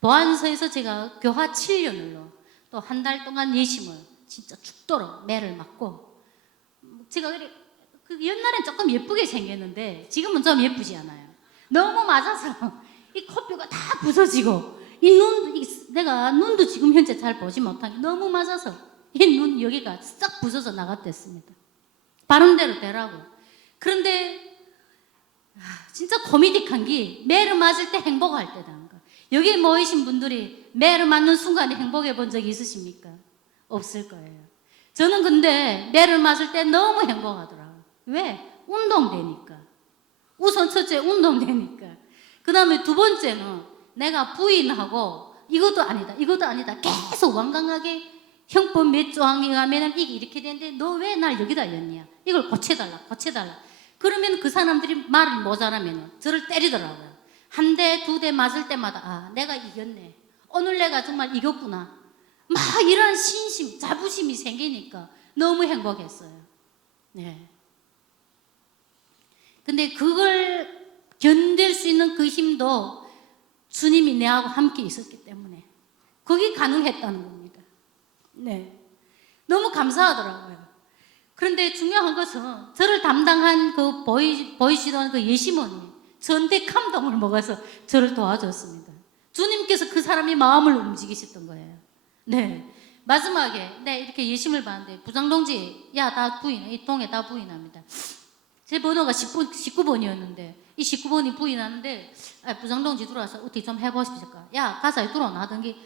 보안소에서 제가 교화 7년을로 또 한 달 동안 예심을 진짜 죽도록 매를 맞고 제가 그 옛날엔 조금 예쁘게 생겼는데 지금은 좀 예쁘지 않아요. 너무 맞아서 이 코뼈가 다 부서지고 내가 눈도 지금 현재 잘 보지 못한 게 너무 맞아서 이 눈 여기가 싹 부서져 나갔댔습니다. 바른 대로 되라고. 그런데 진짜 코미딕한 게 매를 맞을 때 행복할 때다. 여기 모이신 분들이 매를 맞는 순간에 행복해 본 적이 있으십니까? 없을 거예요. 저는 근데 매를 맞을 때 너무 행복하더라고요. 왜? 운동되니까. 우선 첫째 운동되니까. 그 다음에 두 번째는 내가 부인하고 이것도 아니다 계속 완강하게 형법 몇 조항에 가면은 이게 이렇게 되는데 너 왜 날 여기다 였냐? 이걸 고쳐달라. 그러면 그 사람들이 말을 모자라면 저를 때리더라고요. 한 대, 두 대 맞을 때마다 내가 이겼네. 오늘 내가 정말 이겼구나. 막 이런 신심, 자부심이 생기니까 너무 행복했어요. 네. 근데 그걸 견딜 수 있는 그 힘도 주님이 내하고 함께 있었기 때문에 그게 가능했다는 겁니다. 네. 너무 감사하더라고요. 그런데 중요한 것은 저를 담당한 그 보이시던 그 예시모니 전대 감동을 먹어서 저를 도와줬습니다. 주님께서 그 사람의 마음을 움직이셨던 거예요. 네. 마지막에 이렇게 예심을 받는데 부장동지 다 부인, 이 동에 다 부인합니다. 제 번호가 19번이었는데 이 19번이 부인하는데 부장동지 들어와서 어떻게 좀 해보십니까? 가사에 들어오나던 게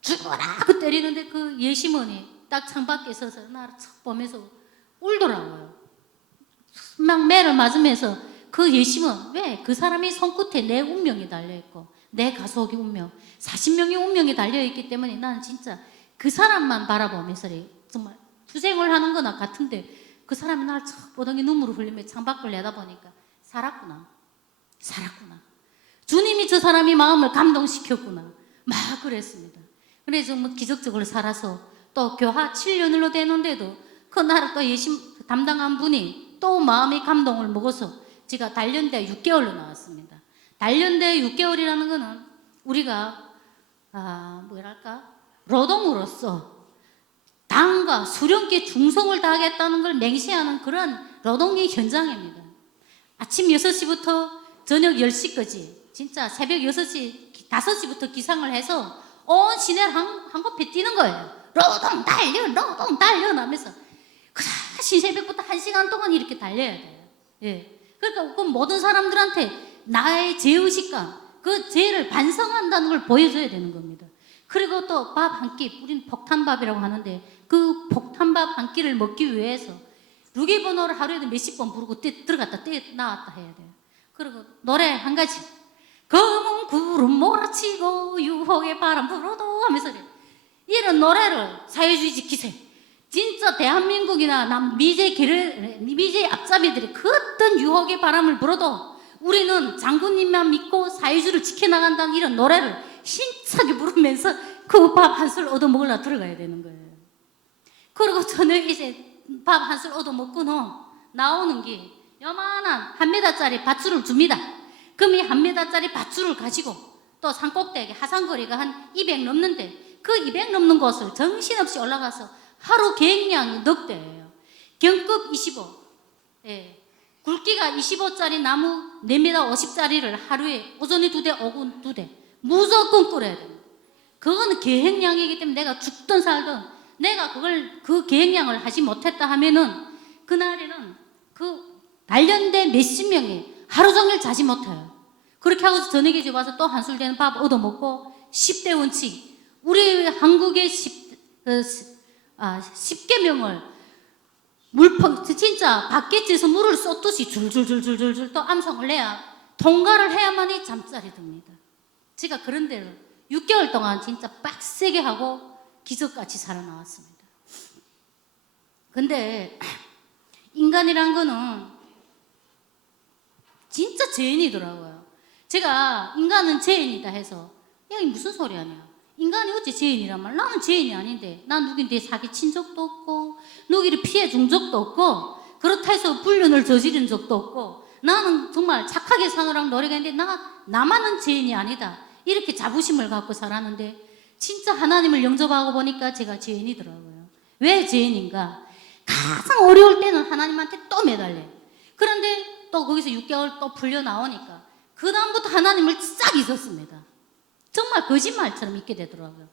죽어라 그 때리는데 그 예심원이 딱 창밖에 서서 나를 척 보면서 울더라고요. 막 매를 맞으면서 그 예심은 왜? 그 사람이 손끝에 내 운명이 달려있고 내 가족의 운명 40명의 운명이 달려있기 때문에 나는 진짜 그 사람만 바라보면서 정말 투쟁을 하는 거나 같은데 그 사람이 나를 척 보더니 눈물을 흘리며 창밖을 내다보니까 살았구나. 주님이 저 사람의 마음을 감동시켰구나. 막 그랬습니다. 그래서 뭐 기적적으로 살아서 또 교화 7년으로 되는데도 그 나를 또 예심 담당한 분이 또 마음의 감동을 먹어서 제가 단련대 6개월로 나왔습니다. 단련대 6개월이라는 거는 우리가 노동으로서 당과 수령께 충성을 다하겠다는 걸 맹세하는 그런 노동의 현장입니다. 아침 6시부터 저녁 10시까지 진짜 새벽 6시, 5시부터 기상을 해서 온 시내를 한곳에 뛰는 거예요. 노동 달려 하면서 신새벽부터 1시간 동안 이렇게 달려야 돼요. 예. 그러니까 그 모든 사람들한테 나의 죄의식감, 그 죄를 반성한다는 걸 보여줘야 되는 겁니다. 그리고 또 밥 한 끼, 우리는 폭탄밥이라고 하는데 그 폭탄밥 한 끼를 먹기 위해서 루기번호를 하루에 몇십 번 부르고 들어갔다 나왔다 해야 돼요. 그리고 노래 한 가지, 검은 구름 몰아치고 유혹의 바람 불어도 하면서 이런 노래를 사회주의 기세, 진짜 대한민국이나 미제 앞잡이들이 그 어떤 유혹의 바람을 불어도 우리는 장군님만 믿고 사회주의를 지켜나간다는 이런 노래를 힘차게 부르면서 그 밥 한 술 얻어먹으려 들어가야 되는 거예요. 그리고 저녁에 이제 밥 한 술 얻어먹고 나오는 게 요만한 1m짜리 밧줄을 줍니다. 그럼 이 1m짜리 밧줄을 가지고 또 산꼭대기 하산거리가 한 200 넘는데 그 200 넘는 곳을 정신없이 올라가서 하루 계획량이 넉 대예요. 경급 25. 예. 굵기가 25짜리 나무 4m 50짜리를 하루에 오전에 2대, 오후 2대 무조건 끓여야 돼요. 그거는 계획량이기 때문에 내가 죽든 살든 내가 그 계획량을 하지 못했다 하면은 그날에는 그 단련대 몇십 명이 하루 종일 자지 못해요. 그렇게 하고서 저녁에 이제 와서 또 한술 되는 밥 얻어먹고 10대 원칙. 우리 한국의 10계명을 진짜 밖에서 물을 쏟듯이 줄줄줄줄줄줄 또 암송을 해야 통과를 해야만이 잠자리 듭니다. 제가 그런 대로 6개월 동안 진짜 빡세게 하고 기적같이 살아나왔습니다. 근데 인간이란 거는 진짜 죄인이더라고요. 제가 인간은 죄인이다 해서 야, 이 무슨 소리 하냐. 인간이 어찌 죄인이란 말. 나는 죄인이 아닌데 난 누군데 사기친 적도 없고 누구를 피해 준 적도 없고 그렇다 해서 불륜을 저지른 적도 없고 나는 정말 착하게 사느라고 노력했는데 나만은 죄인이 아니다. 이렇게 자부심을 갖고 살았는데 진짜 하나님을 영접하고 보니까 제가 죄인이더라고요. 왜 죄인인가? 가장 어려울 때는 하나님한테 또 매달려. 그런데 또 거기서 6개월 또 풀려 나오니까 그 다음부터 하나님을 싹 잊었습니다. 정말 거짓말처럼 믿게 되더라고요.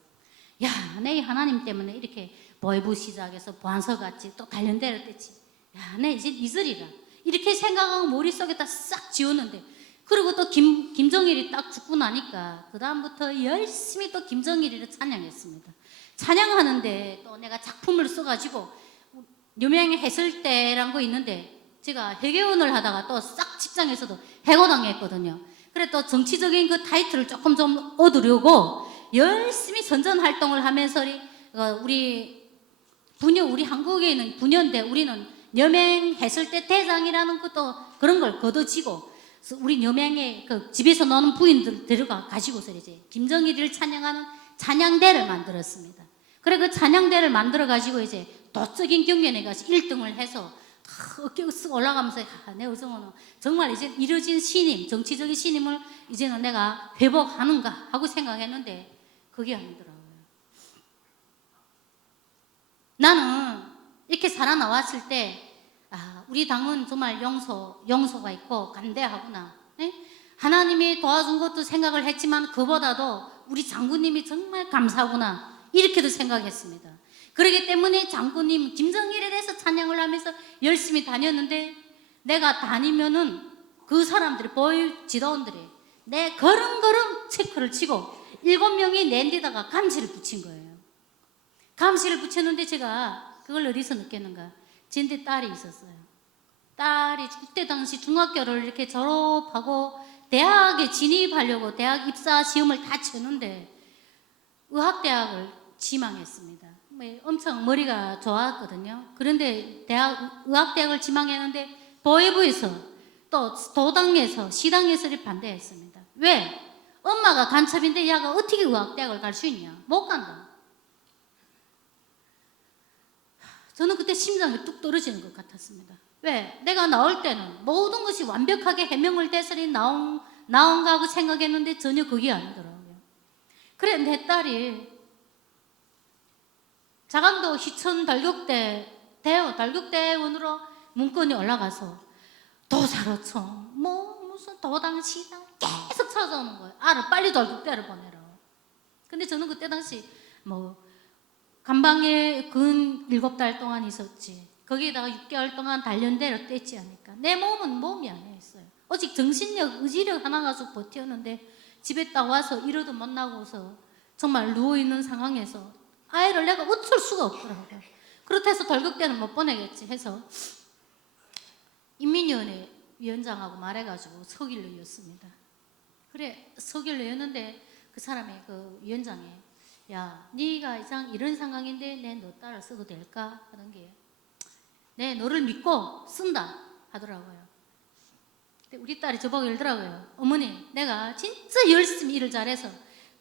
야, 내 하나님 때문에 이렇게 보이부 시작해서 보안서같이 또 단련대를 뗐지. 야, 내 이제 잊으리라. 이렇게 생각하고 머릿속에다 싹 지웠는데 그리고 또 김정일이 딱 죽고 나니까 그 다음부터 열심히 또 김정일이를 찬양했습니다. 찬양하는데 또 내가 작품을 써가지고 유명한 해설대라는 거 있는데 제가 회계원을 하다가 또 싹 직장에서도 해고당했거든요. 그래 또 정치적인 그 타이틀을 조금 좀 얻으려고 열심히 선전 활동을 하면서 우리 한국에 있는 분연대 우리는 여맹 해설대 대장이라는 것도 그런 걸 거둬지고 우리 여맹의 그 집에서 노는 부인들 들어가 가지고서 이제 김정일을 찬양하는 찬양대를 만들었습니다. 그래 그 찬양대를 만들어 가지고 이제 도적인 경연에 가서 1등을 해서 어깨 쓱 올라가면서 내 의정은 정말 이제 이뤄진 신임, 정치적인 신임을 이제는 내가 회복하는가 하고 생각했는데 그게 아니더라고요. 나는 이렇게 살아나왔을 때 우리 당은 정말 용서가 있고 간대하구나. 네? 하나님이 도와준 것도 생각을 했지만 그보다도 우리 장군님이 정말 감사하구나 이렇게도 생각했습니다. 그렇기 때문에 장군님 김정일에 대해서 찬양을 하면서 열심히 다녔는데 내가 다니면은 그 사람들이 지도원들이 내 걸음걸음 체크를 치고 7명이 낸 데다가 감시를 붙인 거예요. 감시를 붙였는데 제가 그걸 어디서 느꼈는가? 쟤한테 딸이 있었어요. 딸이 그때 당시 중학교를 이렇게 졸업하고 대학에 진입하려고 대학 입사 시험을 다 쳤는데 의학대학을 지망했습니다. 엄청 머리가 좋았거든요. 그런데 의학대학을 지망했는데 보위부에서 또 도당에서 시당에서 반대했습니다. 왜? 엄마가 간첩인데 얘가 어떻게 의학대학을 갈 수 있냐? 못 간다. 저는 그때 심장이 뚝 떨어지는 것 같았습니다. 왜? 내가 나올 때는 모든 것이 완벽하게 해명을 대설이 나온가 하고 생각했는데 전혀 그게 아니더라고요. 그래 내 딸이 자강도 희천 달격대원으로 문건이 올라가서 도사로청 무슨 도당 시당 계속 찾아오는 거예요. 빨리 달격대를 보내라고. 근데 저는 그때 당시 감방에 근 7달 동안 있었지. 거기에다가 6개월 동안 단련대를 뗐지 않을까. 내 몸은 몸이 아니었어요. 오직 정신력, 의지력 하나 가지고 버텼는데 집에 딱 와서 이러도 못 나고서 정말 누워있는 상황에서 아이를 내가 어쩔 수가 없더라고요. 그렇다 해서 돌격대는 못 보내겠지 해서 인민위원회 위원장하고 말해가지고 서길로 이었습니다. 그래 서길로 이었는데 그 사람이 그 위원장이 야 네가 이런 상황인데 내 너 딸을 써도 될까 하는 게 네 너를 믿고 쓴다 하더라고요. 근데 우리 딸이 저보고 이러더라고요. 어머니 내가 진짜 열심히 일을 잘해서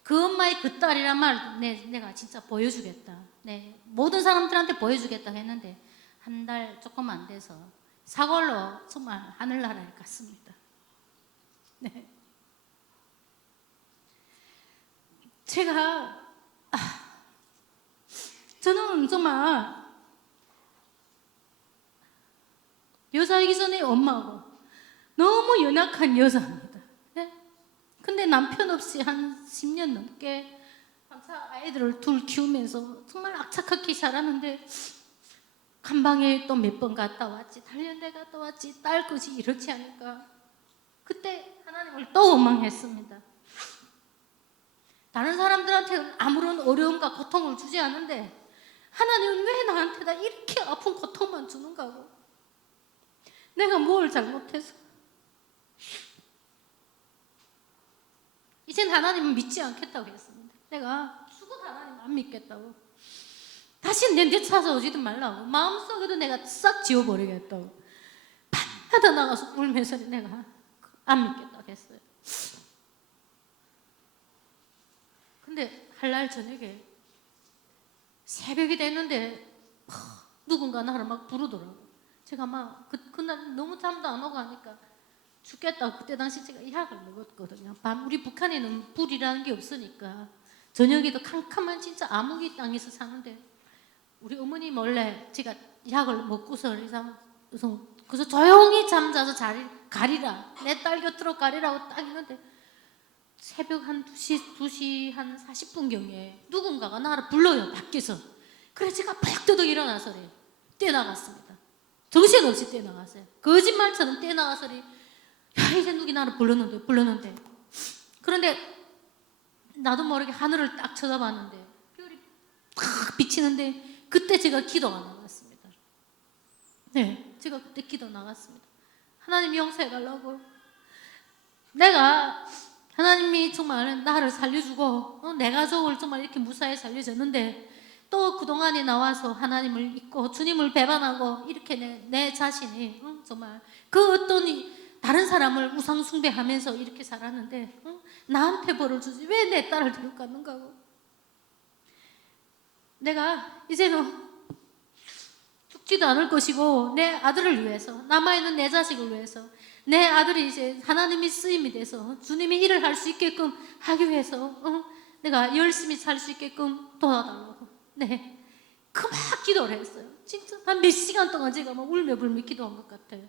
그 엄마의 그 딸이란 말 내가 진짜 보여주겠다. 네, 모든 사람들한테 보여주겠다 했는데 한 달 조금 안 돼서 사골로 정말 하늘나라에 갔습니다. 네. 제가 저는 정말 여자이기 전에 엄마고 너무 연약한 여자입니다. 네? 근데 남편 없이 한 10년 넘게 아이들을 둘 키우면서 정말 악착하게 자라는데 감방에 또 몇 번 갔다 왔지, 단련대 갔다 왔지, 딸 것이 이렇지 않을까. 그때 하나님을 또 원망했습니다. 다른 사람들한테는 아무런 어려움과 고통을 주지 않는데 하나님은 왜 나한테다 이렇게 아픈 고통만 주는가 하고, 내가 뭘 잘못해서. 이젠 하나님은 믿지 않겠다고 했습니다. 내가 죽어도 하나님 안 믿겠다고. 다시 내 찾아오지도 말라고. 마음속에도 내가 싹 지워버리겠다고. 밤마다 나가서 울면서 내가 안 믿겠다고 했어요. 근데 한날 저녁에 새벽이 됐는데 누군가 나를 막 부르더라고요. 제가 막 그날 너무 잠도 안 오고 하니까 죽겠다고, 그때 당시 제가 약을 먹었거든요. 우리 북한에는 불이라는 게 없으니까 저녁에도 캄캄한 진짜 암흑이 땅에서 사는데 우리 어머니 몰래 제가 약을 먹고서 그래서 조용히 잠자서 가리라, 내 딸 곁으로 가리라고 딱 있는데 새벽 한 2시 한 40분경에 누군가가 나를 불러요, 밖에서. 그래 제가 벌떡 일어나서 뛰어나갔습니다. 정신없이 뛰어나갔어요. 거짓말처럼 뛰어나가서 야, 이제 누구 나를 불렀는데. 그런데 나도 모르게 하늘을 딱 쳐다봤는데 별이 탁 비치는데 그때 제가 기도가 나갔습니다. 네, 제가 그때 기도 나갔습니다. 하나님 용서해달라고. 내가 하나님이 정말 나를 살려주고 내 가족을 정말 이렇게 무사히 살려줬는데 또 그동안에 나와서 하나님을 믿고 주님을 배반하고 이렇게 내 자신이 정말 그 어떤 다른 사람을 우상 숭배하면서 이렇게 살았는데 나한테 벌을 주지 왜 내 딸을 데려가는가 하고, 내가 이제는 죽지도 않을 것이고 내 아들을 위해서, 남아있는 내 자식을 위해서, 내 아들이 이제 하나님이 쓰임이 돼서 주님이 일을 할 수 있게끔 하기 위해서 내가 열심히 살 수 있게끔 도와달라고. 네, 그만 기도를 했어요. 진짜 한 몇 시간 동안 제가 막 울며 불며 기도한 것 같아요.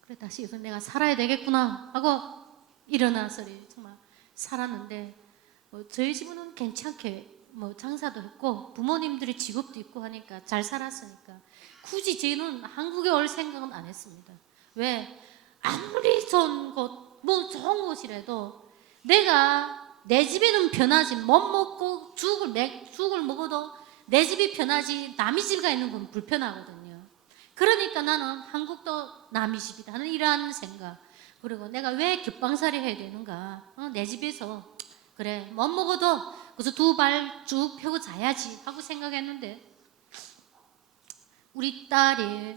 그래 다시 그래서 내가 살아야 되겠구나 하고 일어나서 정말 살았는데 저희 집은 괜찮게 장사도 했고 부모님들이 직업도 있고 하니까 잘 살았으니까 굳이 저는 한국에 올 생각은 안 했습니다. 왜? 아무리 좋은 곳, 좋은 곳이라도 내가 내 집에는 편하지, 못 먹고 죽을 먹어도 내 집이 편하지 남의 집에 있는 건 불편하거든요. 그러니까 나는 한국도 남의 집이다 하는 이러한 생각, 그리고 내가 왜 겹방살이 해야 되는가, 내 집에서 그래 못 먹어도 그래서 2발 쭉 펴고 자야지 하고 생각했는데 우리 딸이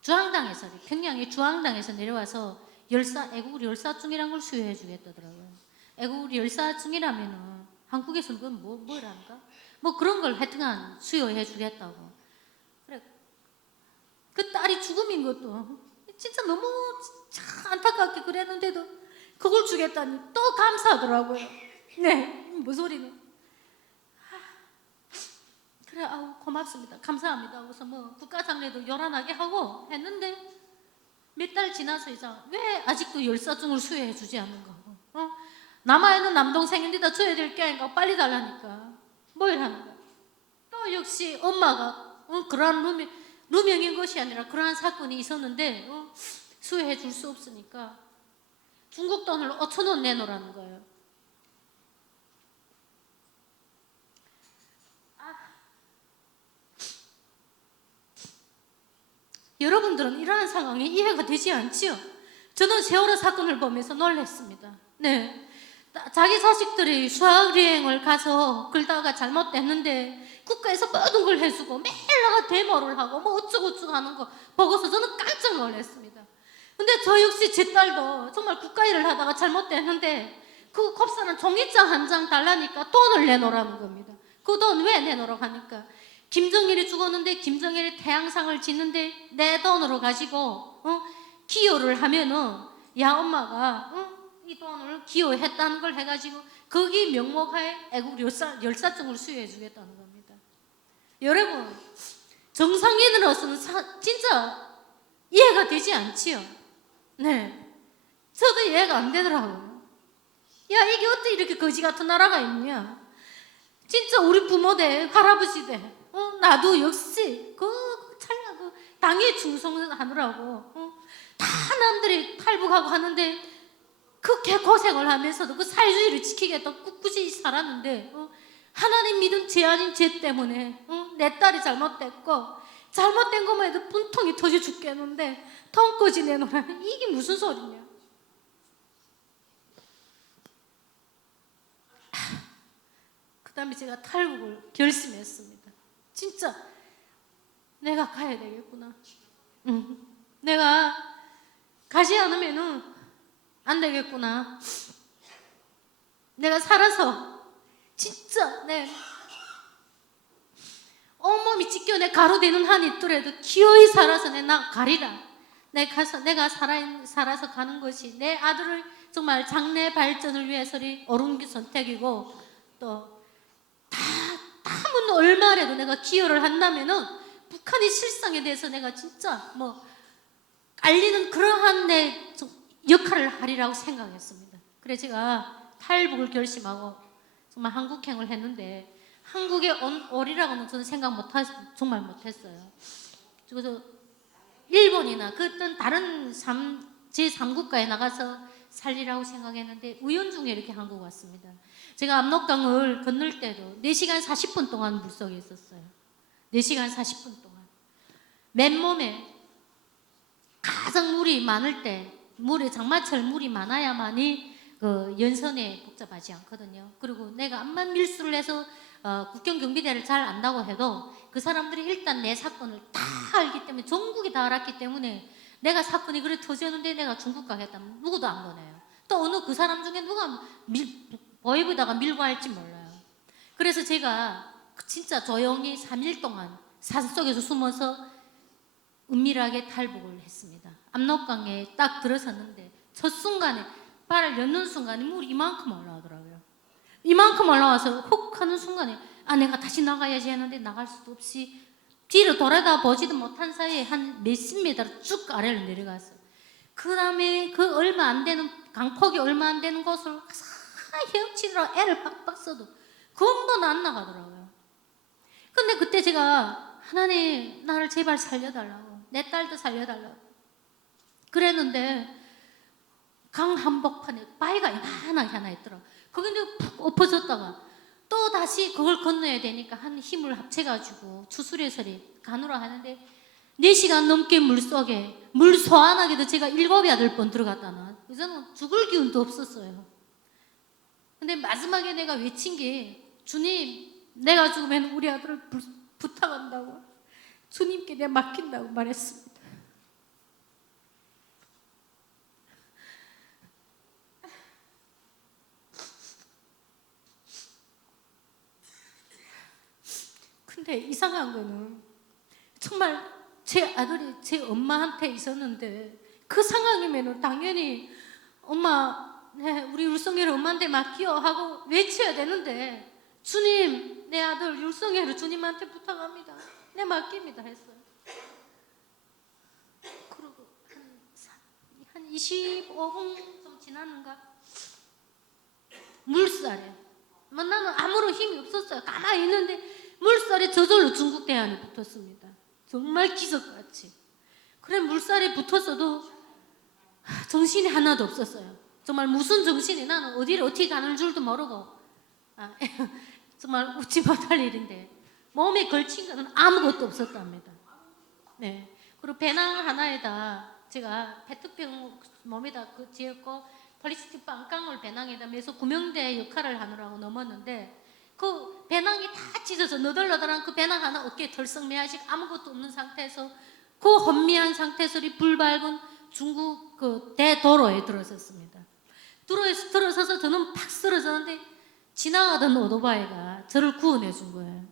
주황당에서, 평양의 주황당에서 내려와서 애국 열사증이라는 걸 수여해 주겠다더라고요. 애국 열사증이라면은 한국에서는 그건 뭐란가? 그런 걸 하여튼간 수여해 주겠다고. 그래 그 딸이 죽음인 것도 진짜 너무 안타깝게 그랬는데도 그걸 주겠다니 또 감사하더라고요. 네, 무슨 소리는. 그래, 아우 고맙습니다, 감사합니다. 그래서 국가장례도 요란하게 하고 했는데 몇 달 지나서 이제 왜 아직도 열사증을 수여해 주지 않는 거고, 남아있는 남동생인데다 줘야 될 게 아닌가, 빨리 달라니까 뭘 하는 거야. 또 역시 엄마가 그러한 누명인 것이 아니라 그러한 사건이 있었는데 수여해 줄 수 없으니까 중국 돈을 5,000원 내놓으라는 거예요. 여러분들은 이러한 상황이 이해가 되지 않지요? 저는 세월호 사건을 보면서 놀랐습니다. 네, 자기 자식들이 수학여행을 가서 걸다가 잘못됐는데 국가에서 모든 걸 해주고 매일 나가 데모를 하고 어쩌고저쩌고 하는 거 보고서 저는 깜짝 놀랐습니다. 근데 저 역시 제 딸도 정말 국가 일을 하다가 잘못됐는데 그 곱사는 종이장 한 장 달라니까 돈을 내놓으라는 겁니다. 그 돈 왜 내놓으라고 하니까 김정일이 죽었는데 김정일이 태양상을 짓는데 내 돈으로 가지고 기여를 하면은 야 엄마가 이 돈을 기여했다는 걸 해가지고 거기 명목하에 애국 열사증을 수여해 주겠다는 겁니다. 여러분, 정상인으로서는 진짜 이해가 되지 않지요? 네, 저도 이해가 안 되더라고요. 야, 이게 어떻게 이렇게 거지 같은 나라가 있냐? 진짜 우리 부모들, 할아버지들, 나도 역시 그 찰나 당에 충성하느라고 다 남들이 탈북하고 하는데 그렇게 고생을 하면서도 그 사회주의를 지키게 또 꿋꿋이 살았는데 하나님 믿은 죄 아닌 죄 때문에 내 딸이 잘못됐고 잘못된 것만 해도 분통이 터져 죽겠는데 덩거지 내놓으라는 이게 무슨 소리냐. 그 다음에 제가 탈북을 결심했습니다. 진짜 내가 가야 되겠구나. 내가 가지 않으면은 안 되겠구나. 내가 살아서 진짜 내 온몸이 찢겨 내 가루되는 한이 있더라도 기어이 살아서 나 가리라. 내가 살아서 가는 것이 내 아들을 정말 장래 발전을 위해서는 옳은 선택이고 또 다문 얼마라도 내가 기여를 한다면은 북한의 실상에 대해서 내가 진짜 알리는 그러한 내 역할을 하리라고 생각했습니다. 그래서 제가 탈북을 결심하고 정말 한국행을 했는데 한국에 오리라고는 저는 정말 못했어요. 그래서 일본이나 그떤 다른 제3국가에 나가서 살리라고 생각했는데 우연중에 이렇게 한국 왔습니다. 제가 압록강을 건널 때도 4시간 40분 동안 물속에 있었어요. 4시간 40분 동안. 맨몸에 가장 물이 많을 때, 장마철 물이 많아야만이 그 연선에 복잡하지 않거든요. 그리고 내가 암만 밀수를 해서 국경 경비대를 잘 안다고 해도 그 사람들이 일단 내 사건을 다 알기 때문에 전국이 다 알았기 때문에 내가 사건이 그래 터졌는데 내가 중국 가겠다면 누구도 안 보내요. 또 어느 그 사람 중에 누가 보이브다가 밀고 할지 몰라요. 그래서 제가 진짜 조용히 3일 동안 산속에서 숨어서 은밀하게 탈북을 했습니다. 압록강에 딱 들어섰는데 첫 순간에 발을 엿는 순간에 물이 이만큼 올라오더라고요. 이만큼 올라와서 훅 하는 순간에 내가 다시 나가야지 했는데 나갈 수도 없이 뒤로 돌아다 보지도 못한 사이에 한 몇십 미터 쭉 아래로 내려갔어요. 그 다음에 그 얼마 안 되는 강폭이 얼마 안 되는 곳을 헤엄치느라 애를 빡빡 써도 근본 안 나가더라고요. 근데 그때 제가 하나님 나를 제발 살려달라고, 내 딸도 살려달라고 그랬는데 강 한복판에 바위가 이만하게 하나 있더라고요. 거기 푹 엎어졌다가 또 다시 그걸 건너야 되니까 한 힘을 합쳐가지고 추수레설이 가누라 하는데 4시간 넘게 물속에 물 소환하게도 제가 7-8번 들어갔다나 저는 죽을 기운도 없었어요. 근데 마지막에 내가 외친 게 주님 내가 죽으면 우리 아들을 부탁한다고 주님께 내가 맡긴다고 말했습니다. 근데 이상한 거는 정말 제 아들이 제 엄마한테 있었는데 그 상황이면 당연히 엄마 우리 율성이를 엄마한테 맡기요 하고 외쳐야 되는데 주님 내 아들 율성이를 주님한테 부탁합니다. 내 맡깁니다 했어요. 그리고 한 25분 좀 지났는가 물살에 나는 아무런 힘이 없었어요. 가만히 있는데 물살에 저절로 중국 대안이 붙었습니다. 정말 기적같이. 그래 물살에 붙었어도 정신이 하나도 없었어요. 정말 무슨 정신이 나는 어디를 어떻게 가는 줄도 모르고 정말 웃지 못할 일인데 몸에 걸친 것은 아무것도 없었답니다. 네. 그리고 배낭 하나에다 제가 페트병 몸에다 지었고 플라스틱 빵깡을 배낭에다 매서 구명대 역할을 하느라고 넘었는데 그 배낭이 다 찢어서 너덜너덜한 그 배낭 하나 어깨에 덜썩매하식 아무것도 없는 상태에서 그 혼미한 상태에서 불 밝은 중국 그 대도로에 들어섰습니다. 들어서서 저는 팍 쓰러졌는데 지나가던 오토바이가 저를 구원해 준 거예요.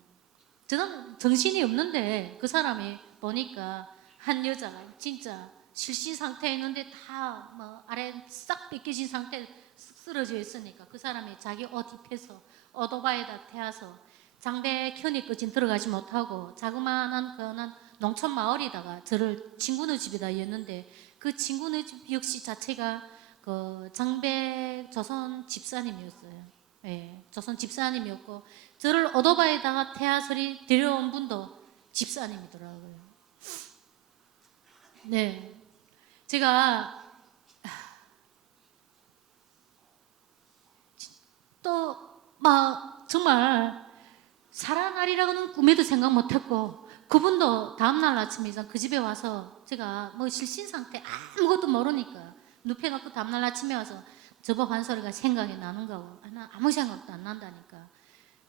저는 정신이 없는데 그 사람이 보니까 한 여자가 진짜 실신 상태에 있는데 다 아래 싹 뺏겨진 상태에 쓰러져 있으니까 그 사람이 자기 옷 입혀서 오토바이에다 태워서 장배 현이 끝인 들어가지 못하고 자그마한 그한 농촌 마을에다가 저를 친구네 집에다 였는데 그 친구네 집 역시 자체가 그 장배 조선 집사님이었어요. 예, 조선 집사님이었고 저를 오토바이에다가 태워서 데려온 분도 집사님이더라고요. 네. 제가 또 막 정말 살아나리라고는 꿈에도 생각 못했고, 그분도 다음날 아침에 그 집에 와서 제가 뭐 실신 상태 아무것도 모르니까 눕혀 놓고 다음날 아침에 와서 저보 환소리가 생각이 나는가 고 아무 생각도 안 난다니까.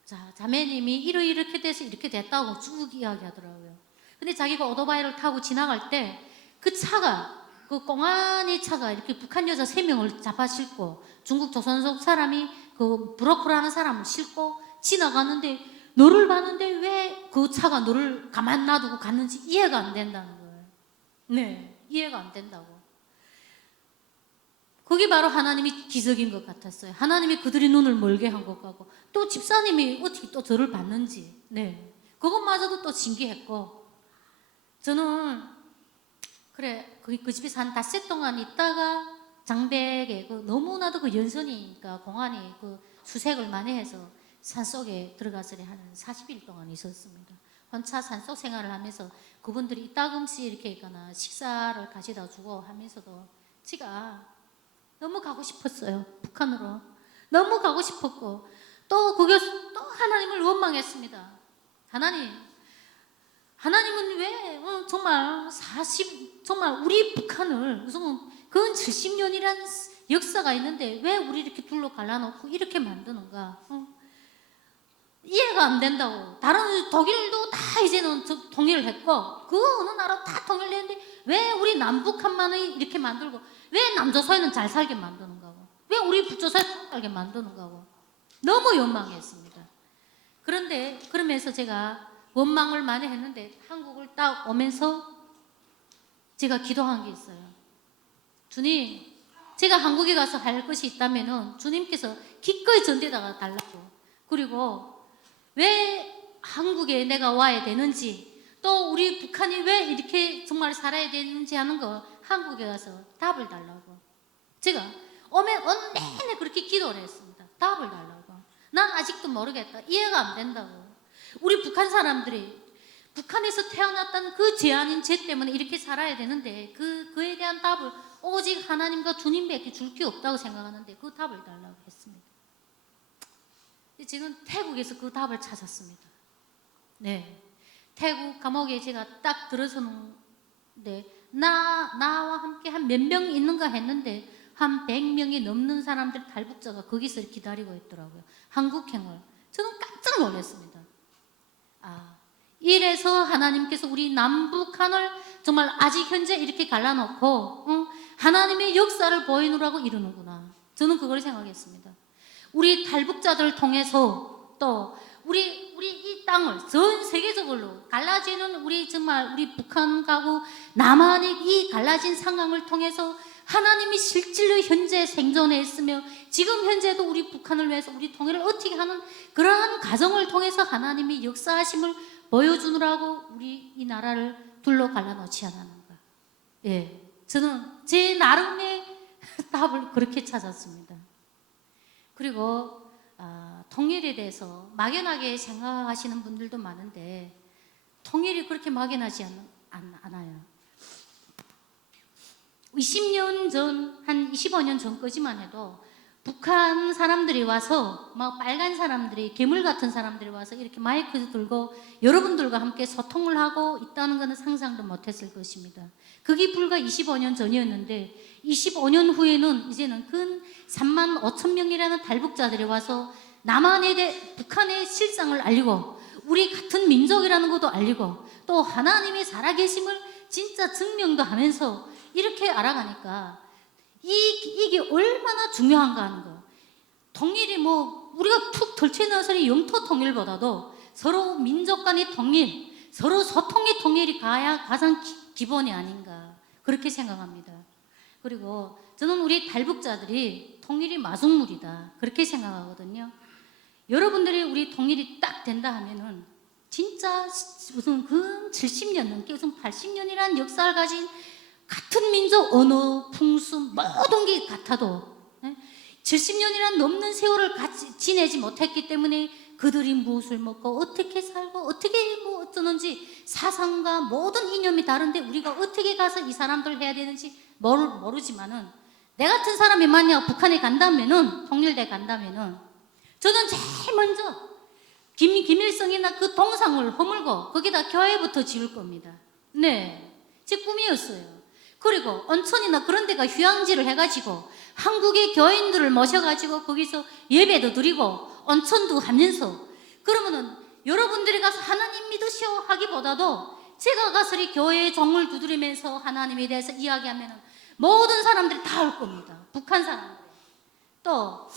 자, 자매님이 이렇게 돼서 이렇게 됐다고 쭉 이야기하더라고요. 근데 자기가 오토바이를 타고 지나갈 때 그 차가, 그 꽁안이 차가 이렇게 북한 여자 3명을 잡아 싣고 중국 조선족 사람이 그 브로커라는 사람을 싣고 지나가는데, 너를 봤는데 왜 그 차가 너를 가만 놔두고 갔는지 이해가 안 된다는 거예요. 네, 이해가 안 된다고. 그게 바로 하나님이 기적인 것 같았어요. 하나님이 그들이 눈을 멀게 한 것 같고, 또 집사님이 어떻게 또 저를 봤는지, 네, 그것마저도 또 신기했고, 저는 그래 그 집에서 한 닷새 동안 있다가 장백에 그 너무나도 그 연선이니까 공안이 그 수색을 많이 해서 산속에 들어가서 한 40일 동안 있었습니다. 혼자 산속 생활을 하면서 그분들이 이따금씩 이렇게 있거나 식사를 가져다 주고 하면서도 제가 너무 가고 싶었어요. 북한으로 너무 가고 싶었고, 또 그게 또 하나님을 원망했습니다. 하나님은 왜 정말 우리 북한을 무슨 근 70년이란 역사가 있는데 왜 우리 이렇게 둘로 갈라놓고 이렇게 만드는가? 이해가 안 된다고. 다른 독일도 다 이제는 통일을 했고 그 어느 나라 다 통일했는데 왜 우리 남북한만을 이렇게 만들고, 왜 남조선은 잘 살게 만드는가고, 왜 우리 북조선은 잘 살게 만드는가고 너무 원망했습니다. 그런데 그러면서 제가 원망을 많이 했는데 한국을 딱 오면서 제가 기도한 게 있어요. 주님, 제가 한국에 가서 할 것이 있다면은 주님께서 기꺼이 전대다가 달라고, 그리고 왜 한국에 내가 와야 되는지, 또 우리 북한이 왜 이렇게 정말 살아야 되는지 하는 거 한국에 가서 답을 달라고. 제가 오면 내내 그렇게 기도를 했습니다. 답을 달라고. 난 아직도 모르겠다. 이해가 안 된다고. 우리 북한 사람들이 북한에서 태어났다는 그 죄 아닌 죄 때문에 이렇게 살아야 되는데 그에 대한 답을 오직 하나님과 주님밖에 줄 게 없다고 생각하는데 그 답을 달라고 했습니다. 지금 태국에서 그 답을 찾았습니다. 네, 태국 감옥에 제가 딱 들어서는데 나와 함께 한 몇 명 있는가 했는데 한 100명이 넘는 사람들 탈북자가 거기서 기다리고 있더라고요. 한국행을. 저는 깜짝 놀랐습니다. 이래서 하나님께서 우리 남북한을 정말 아직 현재 이렇게 갈라놓고 하나님의 역사를 보이느라고 이러는구나. 저는 그걸 생각했습니다. 우리 탈북자들 통해서 또 우리 이 땅을 전 세계적으로 갈라지는 우리 북한하고 남한의 이 갈라진 상황을 통해서 하나님이 실질로 현재 생존해 있으며 지금 현재도 우리 북한을 위해서 우리 통일을 어떻게 하는 그러한 과정을 통해서 하나님이 역사하심을 보여주느라고 우리 이 나라를 둘로 갈라놓지 않았는가. 예, 저는 제 나름의 답을 그렇게 찾았습니다. 그리고 통일에 대해서 막연하게 생각하시는 분들도 많은데 통일이 그렇게 막연하지 않아요. 20년 전, 한 25년 전까지만 해도 북한 사람들이 와서 막 빨간 사람들이, 괴물 같은 사람들이 와서 이렇게 마이크 들고 여러분들과 함께 소통을 하고 있다는 것은 상상도 못했을 것입니다. 그게 불과 25년 전이었는데 25년 후에는 이제는 근 3만 5천 명이라는 탈북자들이 와서 남한에 대해 북한의 실상을 알리고 우리 같은 민족이라는 것도 알리고 또 하나님의 살아계심을 진짜 증명도 하면서 이렇게 알아가니까 이게 얼마나 중요한가 하는 거. 통일이 우리가 푹 덜쳐넣어서는 영토 통일보다도 서로 민족 간의 통일, 서로 소통의 통일이 가장 기본이 아닌가 그렇게 생각합니다. 그리고 저는 우리 탈북자들이 통일이 마중물이다 그렇게 생각하거든요. 여러분들이 우리 통일이 딱 된다 하면은 진짜 무슨 근 70년 넘게 무슨 80년이라는 역사를 가진 같은 민족, 언어, 풍수 모든 게 같아도 70년이란 넘는 세월을 같이 지내지 못했기 때문에 그들이 무엇을 먹고 어떻게 살고 어떻게 뭐 어쩌는지 사상과 모든 이념이 다른데 우리가 어떻게 가서 이 사람들 해야 되는지 모르지만은 내 같은 사람이 만약 북한에 간다면은 통일대 간다면은 저는 제일 먼저 김일성이나 그 동상을 허물고 거기다 교회부터 지을 겁니다. 네, 제 꿈이었어요. 그리고 온천이나 그런 데가 휴양지를 해가지고 한국의 교인들을 모셔가지고 거기서 예배도 드리고 온천도 하면서 그러면은 여러분들이 가서 하나님 믿으시오 하기보다도 제가 가서 이 교회의 종을 두드리면서 하나님에 대해서 이야기하면은 모든 사람들이 다 올 겁니다. 북한 사람들. 또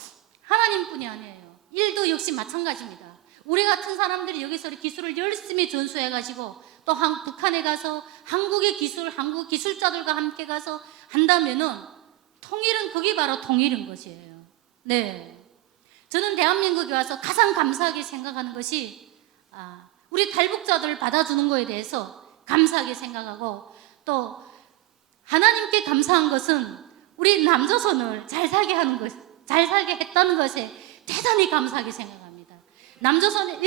하나님뿐이 아니에요. 일도 역시 마찬가지입니다. 우리 같은 사람들이 여기서 기술을 열심히 전수해가지고 또 북한에 가서 한국의 기술, 한국 기술자들과 함께 가서 한다면은 통일은 그게 바로 통일인 것이에요. 네. 저는 대한민국에 와서 가장 감사하게 생각하는 것이 우리 탈북자들을 받아주는 것에 대해서 감사하게 생각하고 또 하나님께 감사한 것은 우리 남조선을 잘 살게 하는 것, 잘 살게 했다는 것에 대단히 감사하게 생각합니다. 남조선,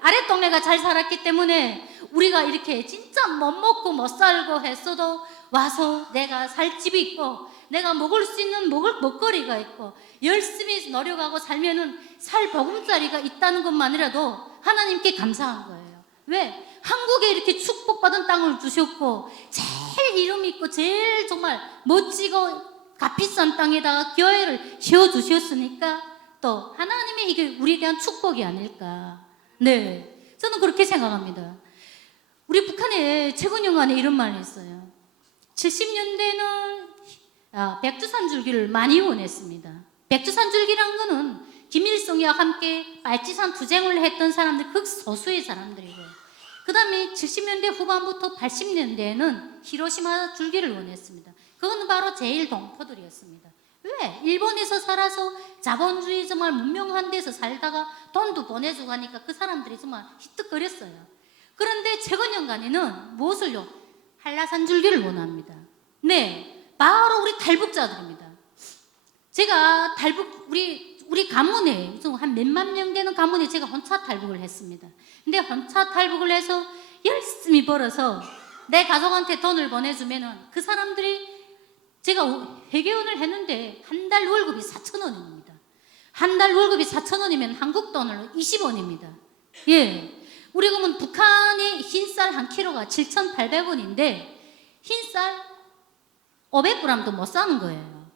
아랫동네가 잘 살았기 때문에 우리가 이렇게 진짜 못 먹고 못 살고 했어도 와서 내가 살 집이 있고 내가 먹을 수 있는 먹거리가 있고 열심히 노력하고 살면은 살 보금자리가 있다는 것만이라도 하나님께 감사한 거예요. 왜? 한국에 이렇게 축복받은 땅을 주셨고 제일 이름 있고 제일 정말 멋지고 값비싼 땅에다가 교회를 세워주셨으니까 또 하나님의 이게 우리에 대한 축복이 아닐까. 네, 저는 그렇게 생각합니다. 우리 북한에 최근영안에 이런 말이 있어요. 70년대는 백두산줄기를 많이 원했습니다. 백두산줄기란 거는 김일성이와 함께 빨치산 투쟁을 했던 사람들 극소수의 사람들이고 그 다음에 70년대 후반부터 80년대에는 히로시마 줄기를 원했습니다. 그건 바로 제일 동포들이었습니다. 왜? 일본에서 살아서 자본주의 정말 문명한 데서 살다가 돈도 보내주고 하니까 그 사람들이 정말 히뜩거렸어요. 그런데 최근년간에는 무엇을요? 한라산 줄기를 원합니다. 네, 바로 우리 탈북자들입니다. 제가 우리 가문에 한 몇만 명 되는 가문에 제가 혼자 탈북을 했습니다. 근데 혼자 탈북을 해서 열심히 벌어서 내 가족한테 돈을 보내주면은 그 사람들이 제가 회계원을 했는데 한 달 월급이 4,000원입니다. 한 달 월급이 4,000원이면 한국 돈으로 20원입니다. 예. 우리 그러면 북한의 흰쌀 한 킬로가 7,800원인데 흰쌀 500g도 못 사는 거예요.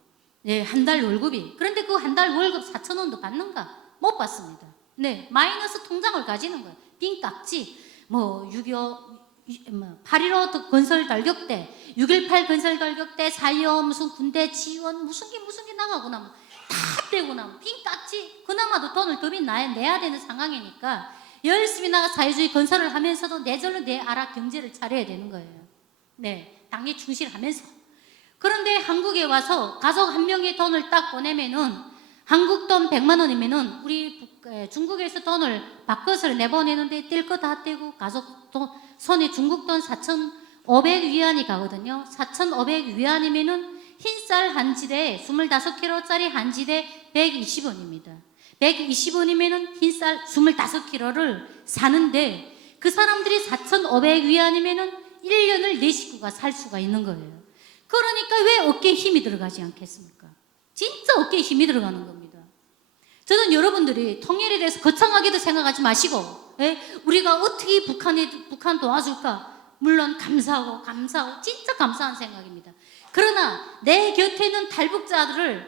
예, 한 달 월급이. 그런데 그 한 달 월급 4,000원도 받는가? 못 받습니다. 네, 마이너스 통장을 가지는 거예요. 빈 깍지, 8.15 건설 돌격대, 6.18 건설 돌격대, 4.25 무슨 군대 지원, 무슨 게 나가고 나면 다 떼고 나면 빈 깍지, 그나마도 돈을 더 내야 되는 상황이니까 열심히 나가 사회주의 건설을 하면서도 내절로 알아 경제를 차려야 되는 거예요. 네, 당에 충실하면서. 그런데 한국에 와서 가족 한 명의 돈을 딱 보내면은 한국 돈 100만 원이면은 우리 중국에서 돈을 바꿔서 내보내는데 뗄 거 다 떼고 가족 돈 손에 중국 돈 4,500위안이 가거든요. 4,500위안이면은 흰쌀 한 지대에 25kg짜리 한 지대 120원입니다. 120원이면은 흰쌀 25kg를 사는데 그 사람들이 4,500위안이면은 1년을 내 식구가 살 수가 있는 거예요. 그러니까 왜 어깨에 힘이 들어가지 않겠습니까? 진짜 어깨에 힘이 들어가는 겁니다. 저는 여러분들이 통일에 대해서 거창하게도 생각하지 마시고 우리가 어떻게 북한 도와줄까? 물론 감사하고 진짜 감사한 생각입니다. 그러나 내 곁에 있는 탈북자들과의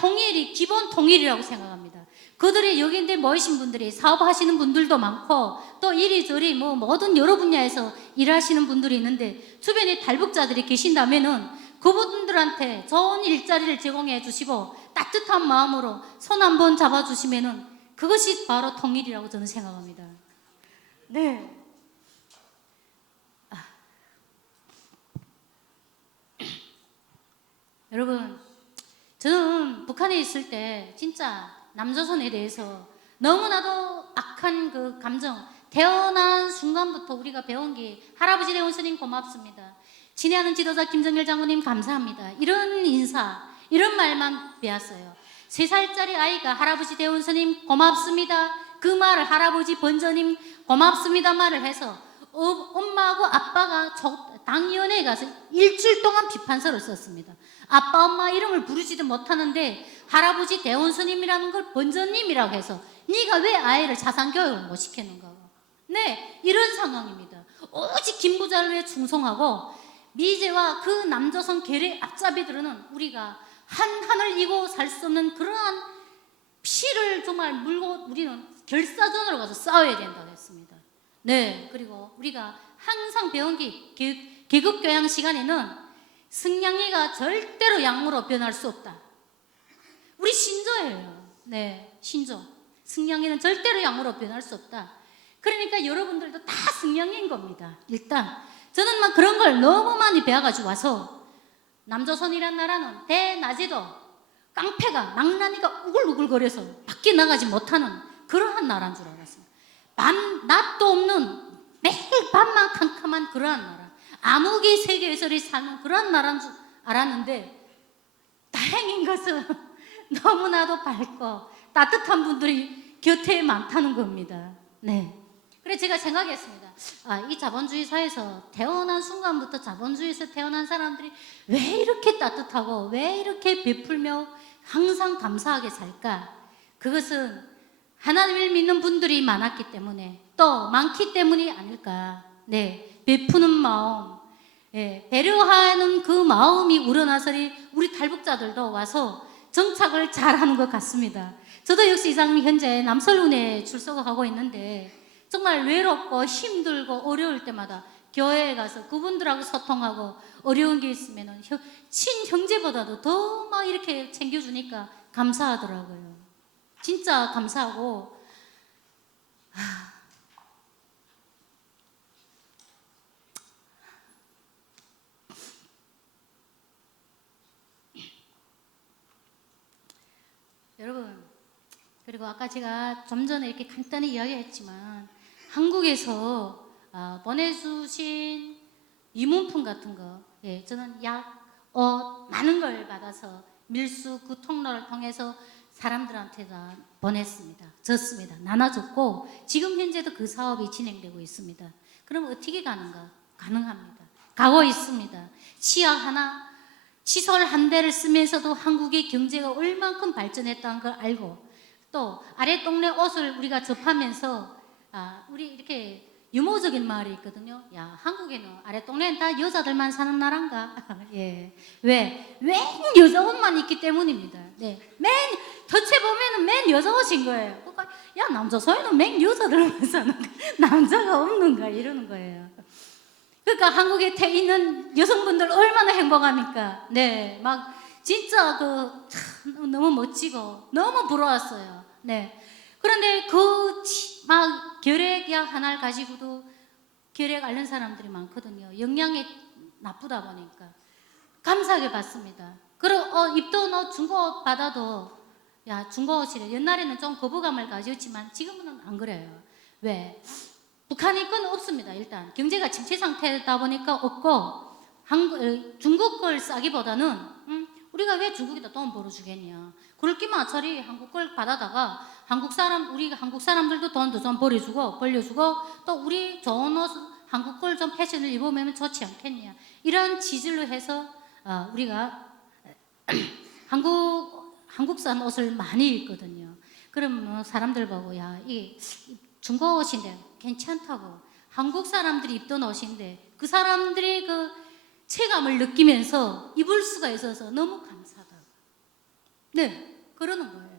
통일이 기본 통일이라고 생각합니다. 그들이 여기인데 모이신 분들이 사업하시는 분들도 많고 또 이리저리 모든 여러 분야에서 일하시는 분들이 있는데 주변에 탈북자들이 계신다면은 그분들한테 좋은 일자리를 제공해 주시고 따뜻한 마음으로 손 한번 잡아주시면은 그것이 바로 통일이라고 저는 생각합니다. 네. 여러분, 저는 북한에 있을 때 진짜 남조선에 대해서 너무나도 악한 그 감정, 태어난 순간부터 우리가 배운 게 할아버지 대원 스님 고맙습니다. 친애하는 지도자 김정일 장로님 감사합니다. 이런 인사, 이런 말만 배웠어요. 3살짜리 아이가 할아버지 대원 스님 고맙습니다. 그 말을 할아버지 번저님 고맙습니다 말을 해서 엄마하고 아빠가 당위원회에 가서 일주일 동안 비판서를 썼습니다. 아빠 엄마 이름을 부르지도 못하는데 할아버지 대원 스님이라는 걸 번저님이라고 해서 네가 왜 아이를 사상교육을 못 시키는가. 네, 이런 상황입니다. 오직 김부자를 위해 충성하고 미제와 그 남조선 계례 앞잡이들은 우리가 하늘 이고 살 수 없는 그러한 피를 정말 물고 우리는 결사전으로 가서 싸워야 된다고 했습니다. 네, 그리고 우리가 항상 배운 게 계급교양 시간에는 승냥이가 절대로 약물로 변할 수 없다. 우리 신조예요. 네, 신조. 승냥이는 절대로 약물로 변할 수 없다. 그러니까 여러분들도 다 승냥이인 겁니다. 일단 저는 막 그런 걸 너무 많이 배워가지고 와서 남조선이란 나라는 대낮에도 깡패가 망나니가 우글우글거려서 밖에 나가지 못하는 그러한 나라인 줄 알았습니다. 낮도 없는 매일 밤만 캄캄한 그러한 나라, 암흑의 세계에서 사는 그러한 나라인 줄 알았는데 다행인 것은 너무나도 밝고 따뜻한 분들이 곁에 많다는 겁니다. 네. 그래서 제가 생각했습니다. 이 자본주의 사회에서 태어난 순간부터 자본주의에서 태어난 사람들이 왜 이렇게 따뜻하고 왜 이렇게 베풀며 항상 감사하게 살까? 그것은 하나님을 믿는 분들이 많았기 때문에 또 많기 때문이 아닐까. 네, 베푸는 마음, 배려하는 그 마음이 우러나서리 우리 탈북자들도 와서 정착을 잘하는 것 같습니다. 저도 역시 이장님 현재 남설운에 출석하고 있는데 정말 외롭고 힘들고 어려울 때마다 교회에 가서 그분들하고 소통하고 어려운 게 있으면 친형제보다도 더 막 이렇게 챙겨주니까 감사하더라고요. 진짜 감사하고 여러분, 그리고 아까 제가 좀 전에 이렇게 간단히 이야기했지만 한국에서 보내주신 유문품 같은 거, 저는 약, 많은 걸 받아서 밀수 그 통로를 통해서 사람들한테다 보냈습니다. 줬습니다. 나눠줬고 지금 현재도 그 사업이 진행되고 있습니다. 그럼 어떻게 가는가? 가능합니다. 가고 있습니다. 치약 하나, 시설 한 대를 쓰면서도 한국의 경제가 얼만큼 발전했다는 걸 알고 또 아래 동네 옷을 우리가 접하면서 우리 이렇게 유머적인 말이 있거든요. 야, 한국에는 아래 동네는 다 여자들만 사는 나라인가? 예. 왜? 맨 여자 옷만 있기 때문입니다. 네. 덫에 보면은 맨 여자 옷인 거예요. 그러니까 야, 남자 사회는 맨 여자들만 사는 거, 남자가 없는가? 이러는 거예요. 그러니까 한국에 있는 여성분들 얼마나 행복합니까? 네. 막 진짜 참 너무 멋지고 너무 부러웠어요. 네. 그런데 막 결핵약 하나를 가지고도 결핵 앓는 사람들이 많거든요. 영양이 나쁘다 보니까 감사하게 받습니다. 그리고 입던 중고 받아도 야, 중고 옷이래. 옛날에는 좀 거부감을 가졌지만 지금은 안 그래요. 왜? 북한이 건 없습니다. 일단 경제가 침체 상태다 보니까 없고 중국 걸 싸기보다는 우리가 왜 중국에다 돈 벌어주겠냐. 그럴 기만 차라리 한국 걸 받아다가 우리 한국 사람들도 돈도 좀 벌려주고 또 우리 좋은 옷 한국 걸 좀 패션을 입으면 좋지 않겠냐. 이런 취지로 해서 우리가 한국산 옷을 많이 입거든요. 그러면 사람들 보고 야, 이게 중고 옷인데 괜찮다고 한국 사람들이 입던 옷인데 그 사람들이 그 체감을 느끼면서 입을 수가 있어서 너무 감사하다고. 네, 그러는 거예요.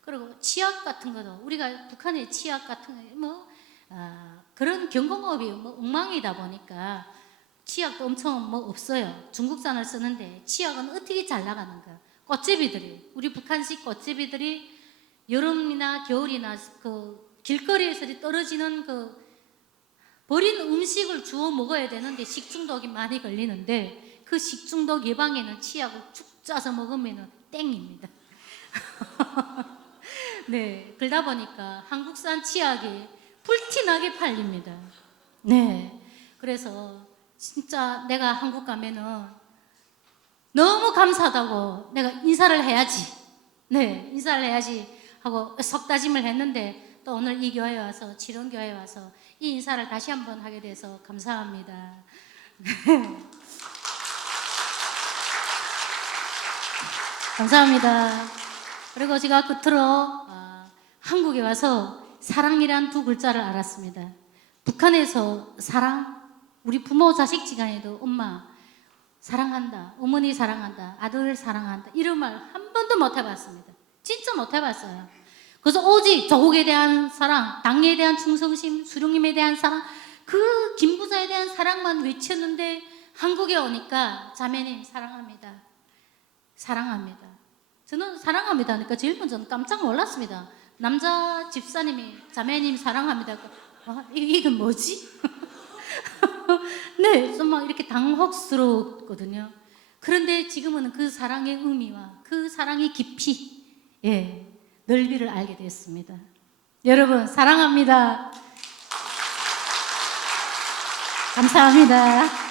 그리고 치약 같은 거도 우리가 북한의 치약 같은 거 그런 경공업이 엉망이다 보니까 치약도 엄청 없어요. 중국산을 쓰는데 치약은 어떻게 잘 나가는가? 우리 북한식 꽃제비들이 여름이나 겨울이나 그 길거리에서 떨어지는 버린 음식을 주워 먹어야 되는데 식중독이 많이 걸리는데 그 식중독 예방에는 치약을 쭉 짜서 먹으면 땡입니다. 네, 그러다 보니까 한국산 치약이 불티나게 팔립니다. 네, 그래서 진짜 내가 한국 가면은 너무 감사하다고 내가 인사를 해야지. 네, 인사를 해야지 하고 속다짐을 했는데 또 오늘 이 교회에 와서 치론교회에 와서 이 인사를 다시 한번 하게 돼서 감사합니다. 감사합니다. 그리고 제가 끝으로 한국에 와서 사랑이란 두 글자를 알았습니다. 북한에서 사랑, 우리 부모 자식 지간에도 엄마 사랑한다, 어머니 사랑한다, 아들 사랑한다 이런 말 한 번도 못 해봤습니다. 진짜 못 해봤어요. 그래서 오직 조국에 대한 사랑, 당에 대한 충성심, 수령님에 대한 사랑, 그 김부자에 대한 사랑만 외쳤는데 한국에 오니까 자매님 사랑합니다. 사랑합니다. 저는 사랑합니다 하니까 제일 먼저 깜짝 놀랐습니다. 남자 집사님이 자매님 사랑합니다. 이게 뭐지? 네, 좀 막 이렇게 당혹스러웠거든요. 그런데 지금은 그 사랑의 의미와 그 사랑의 깊이, 넓이를 알게 됐습니다. 여러분, 사랑합니다. 감사합니다.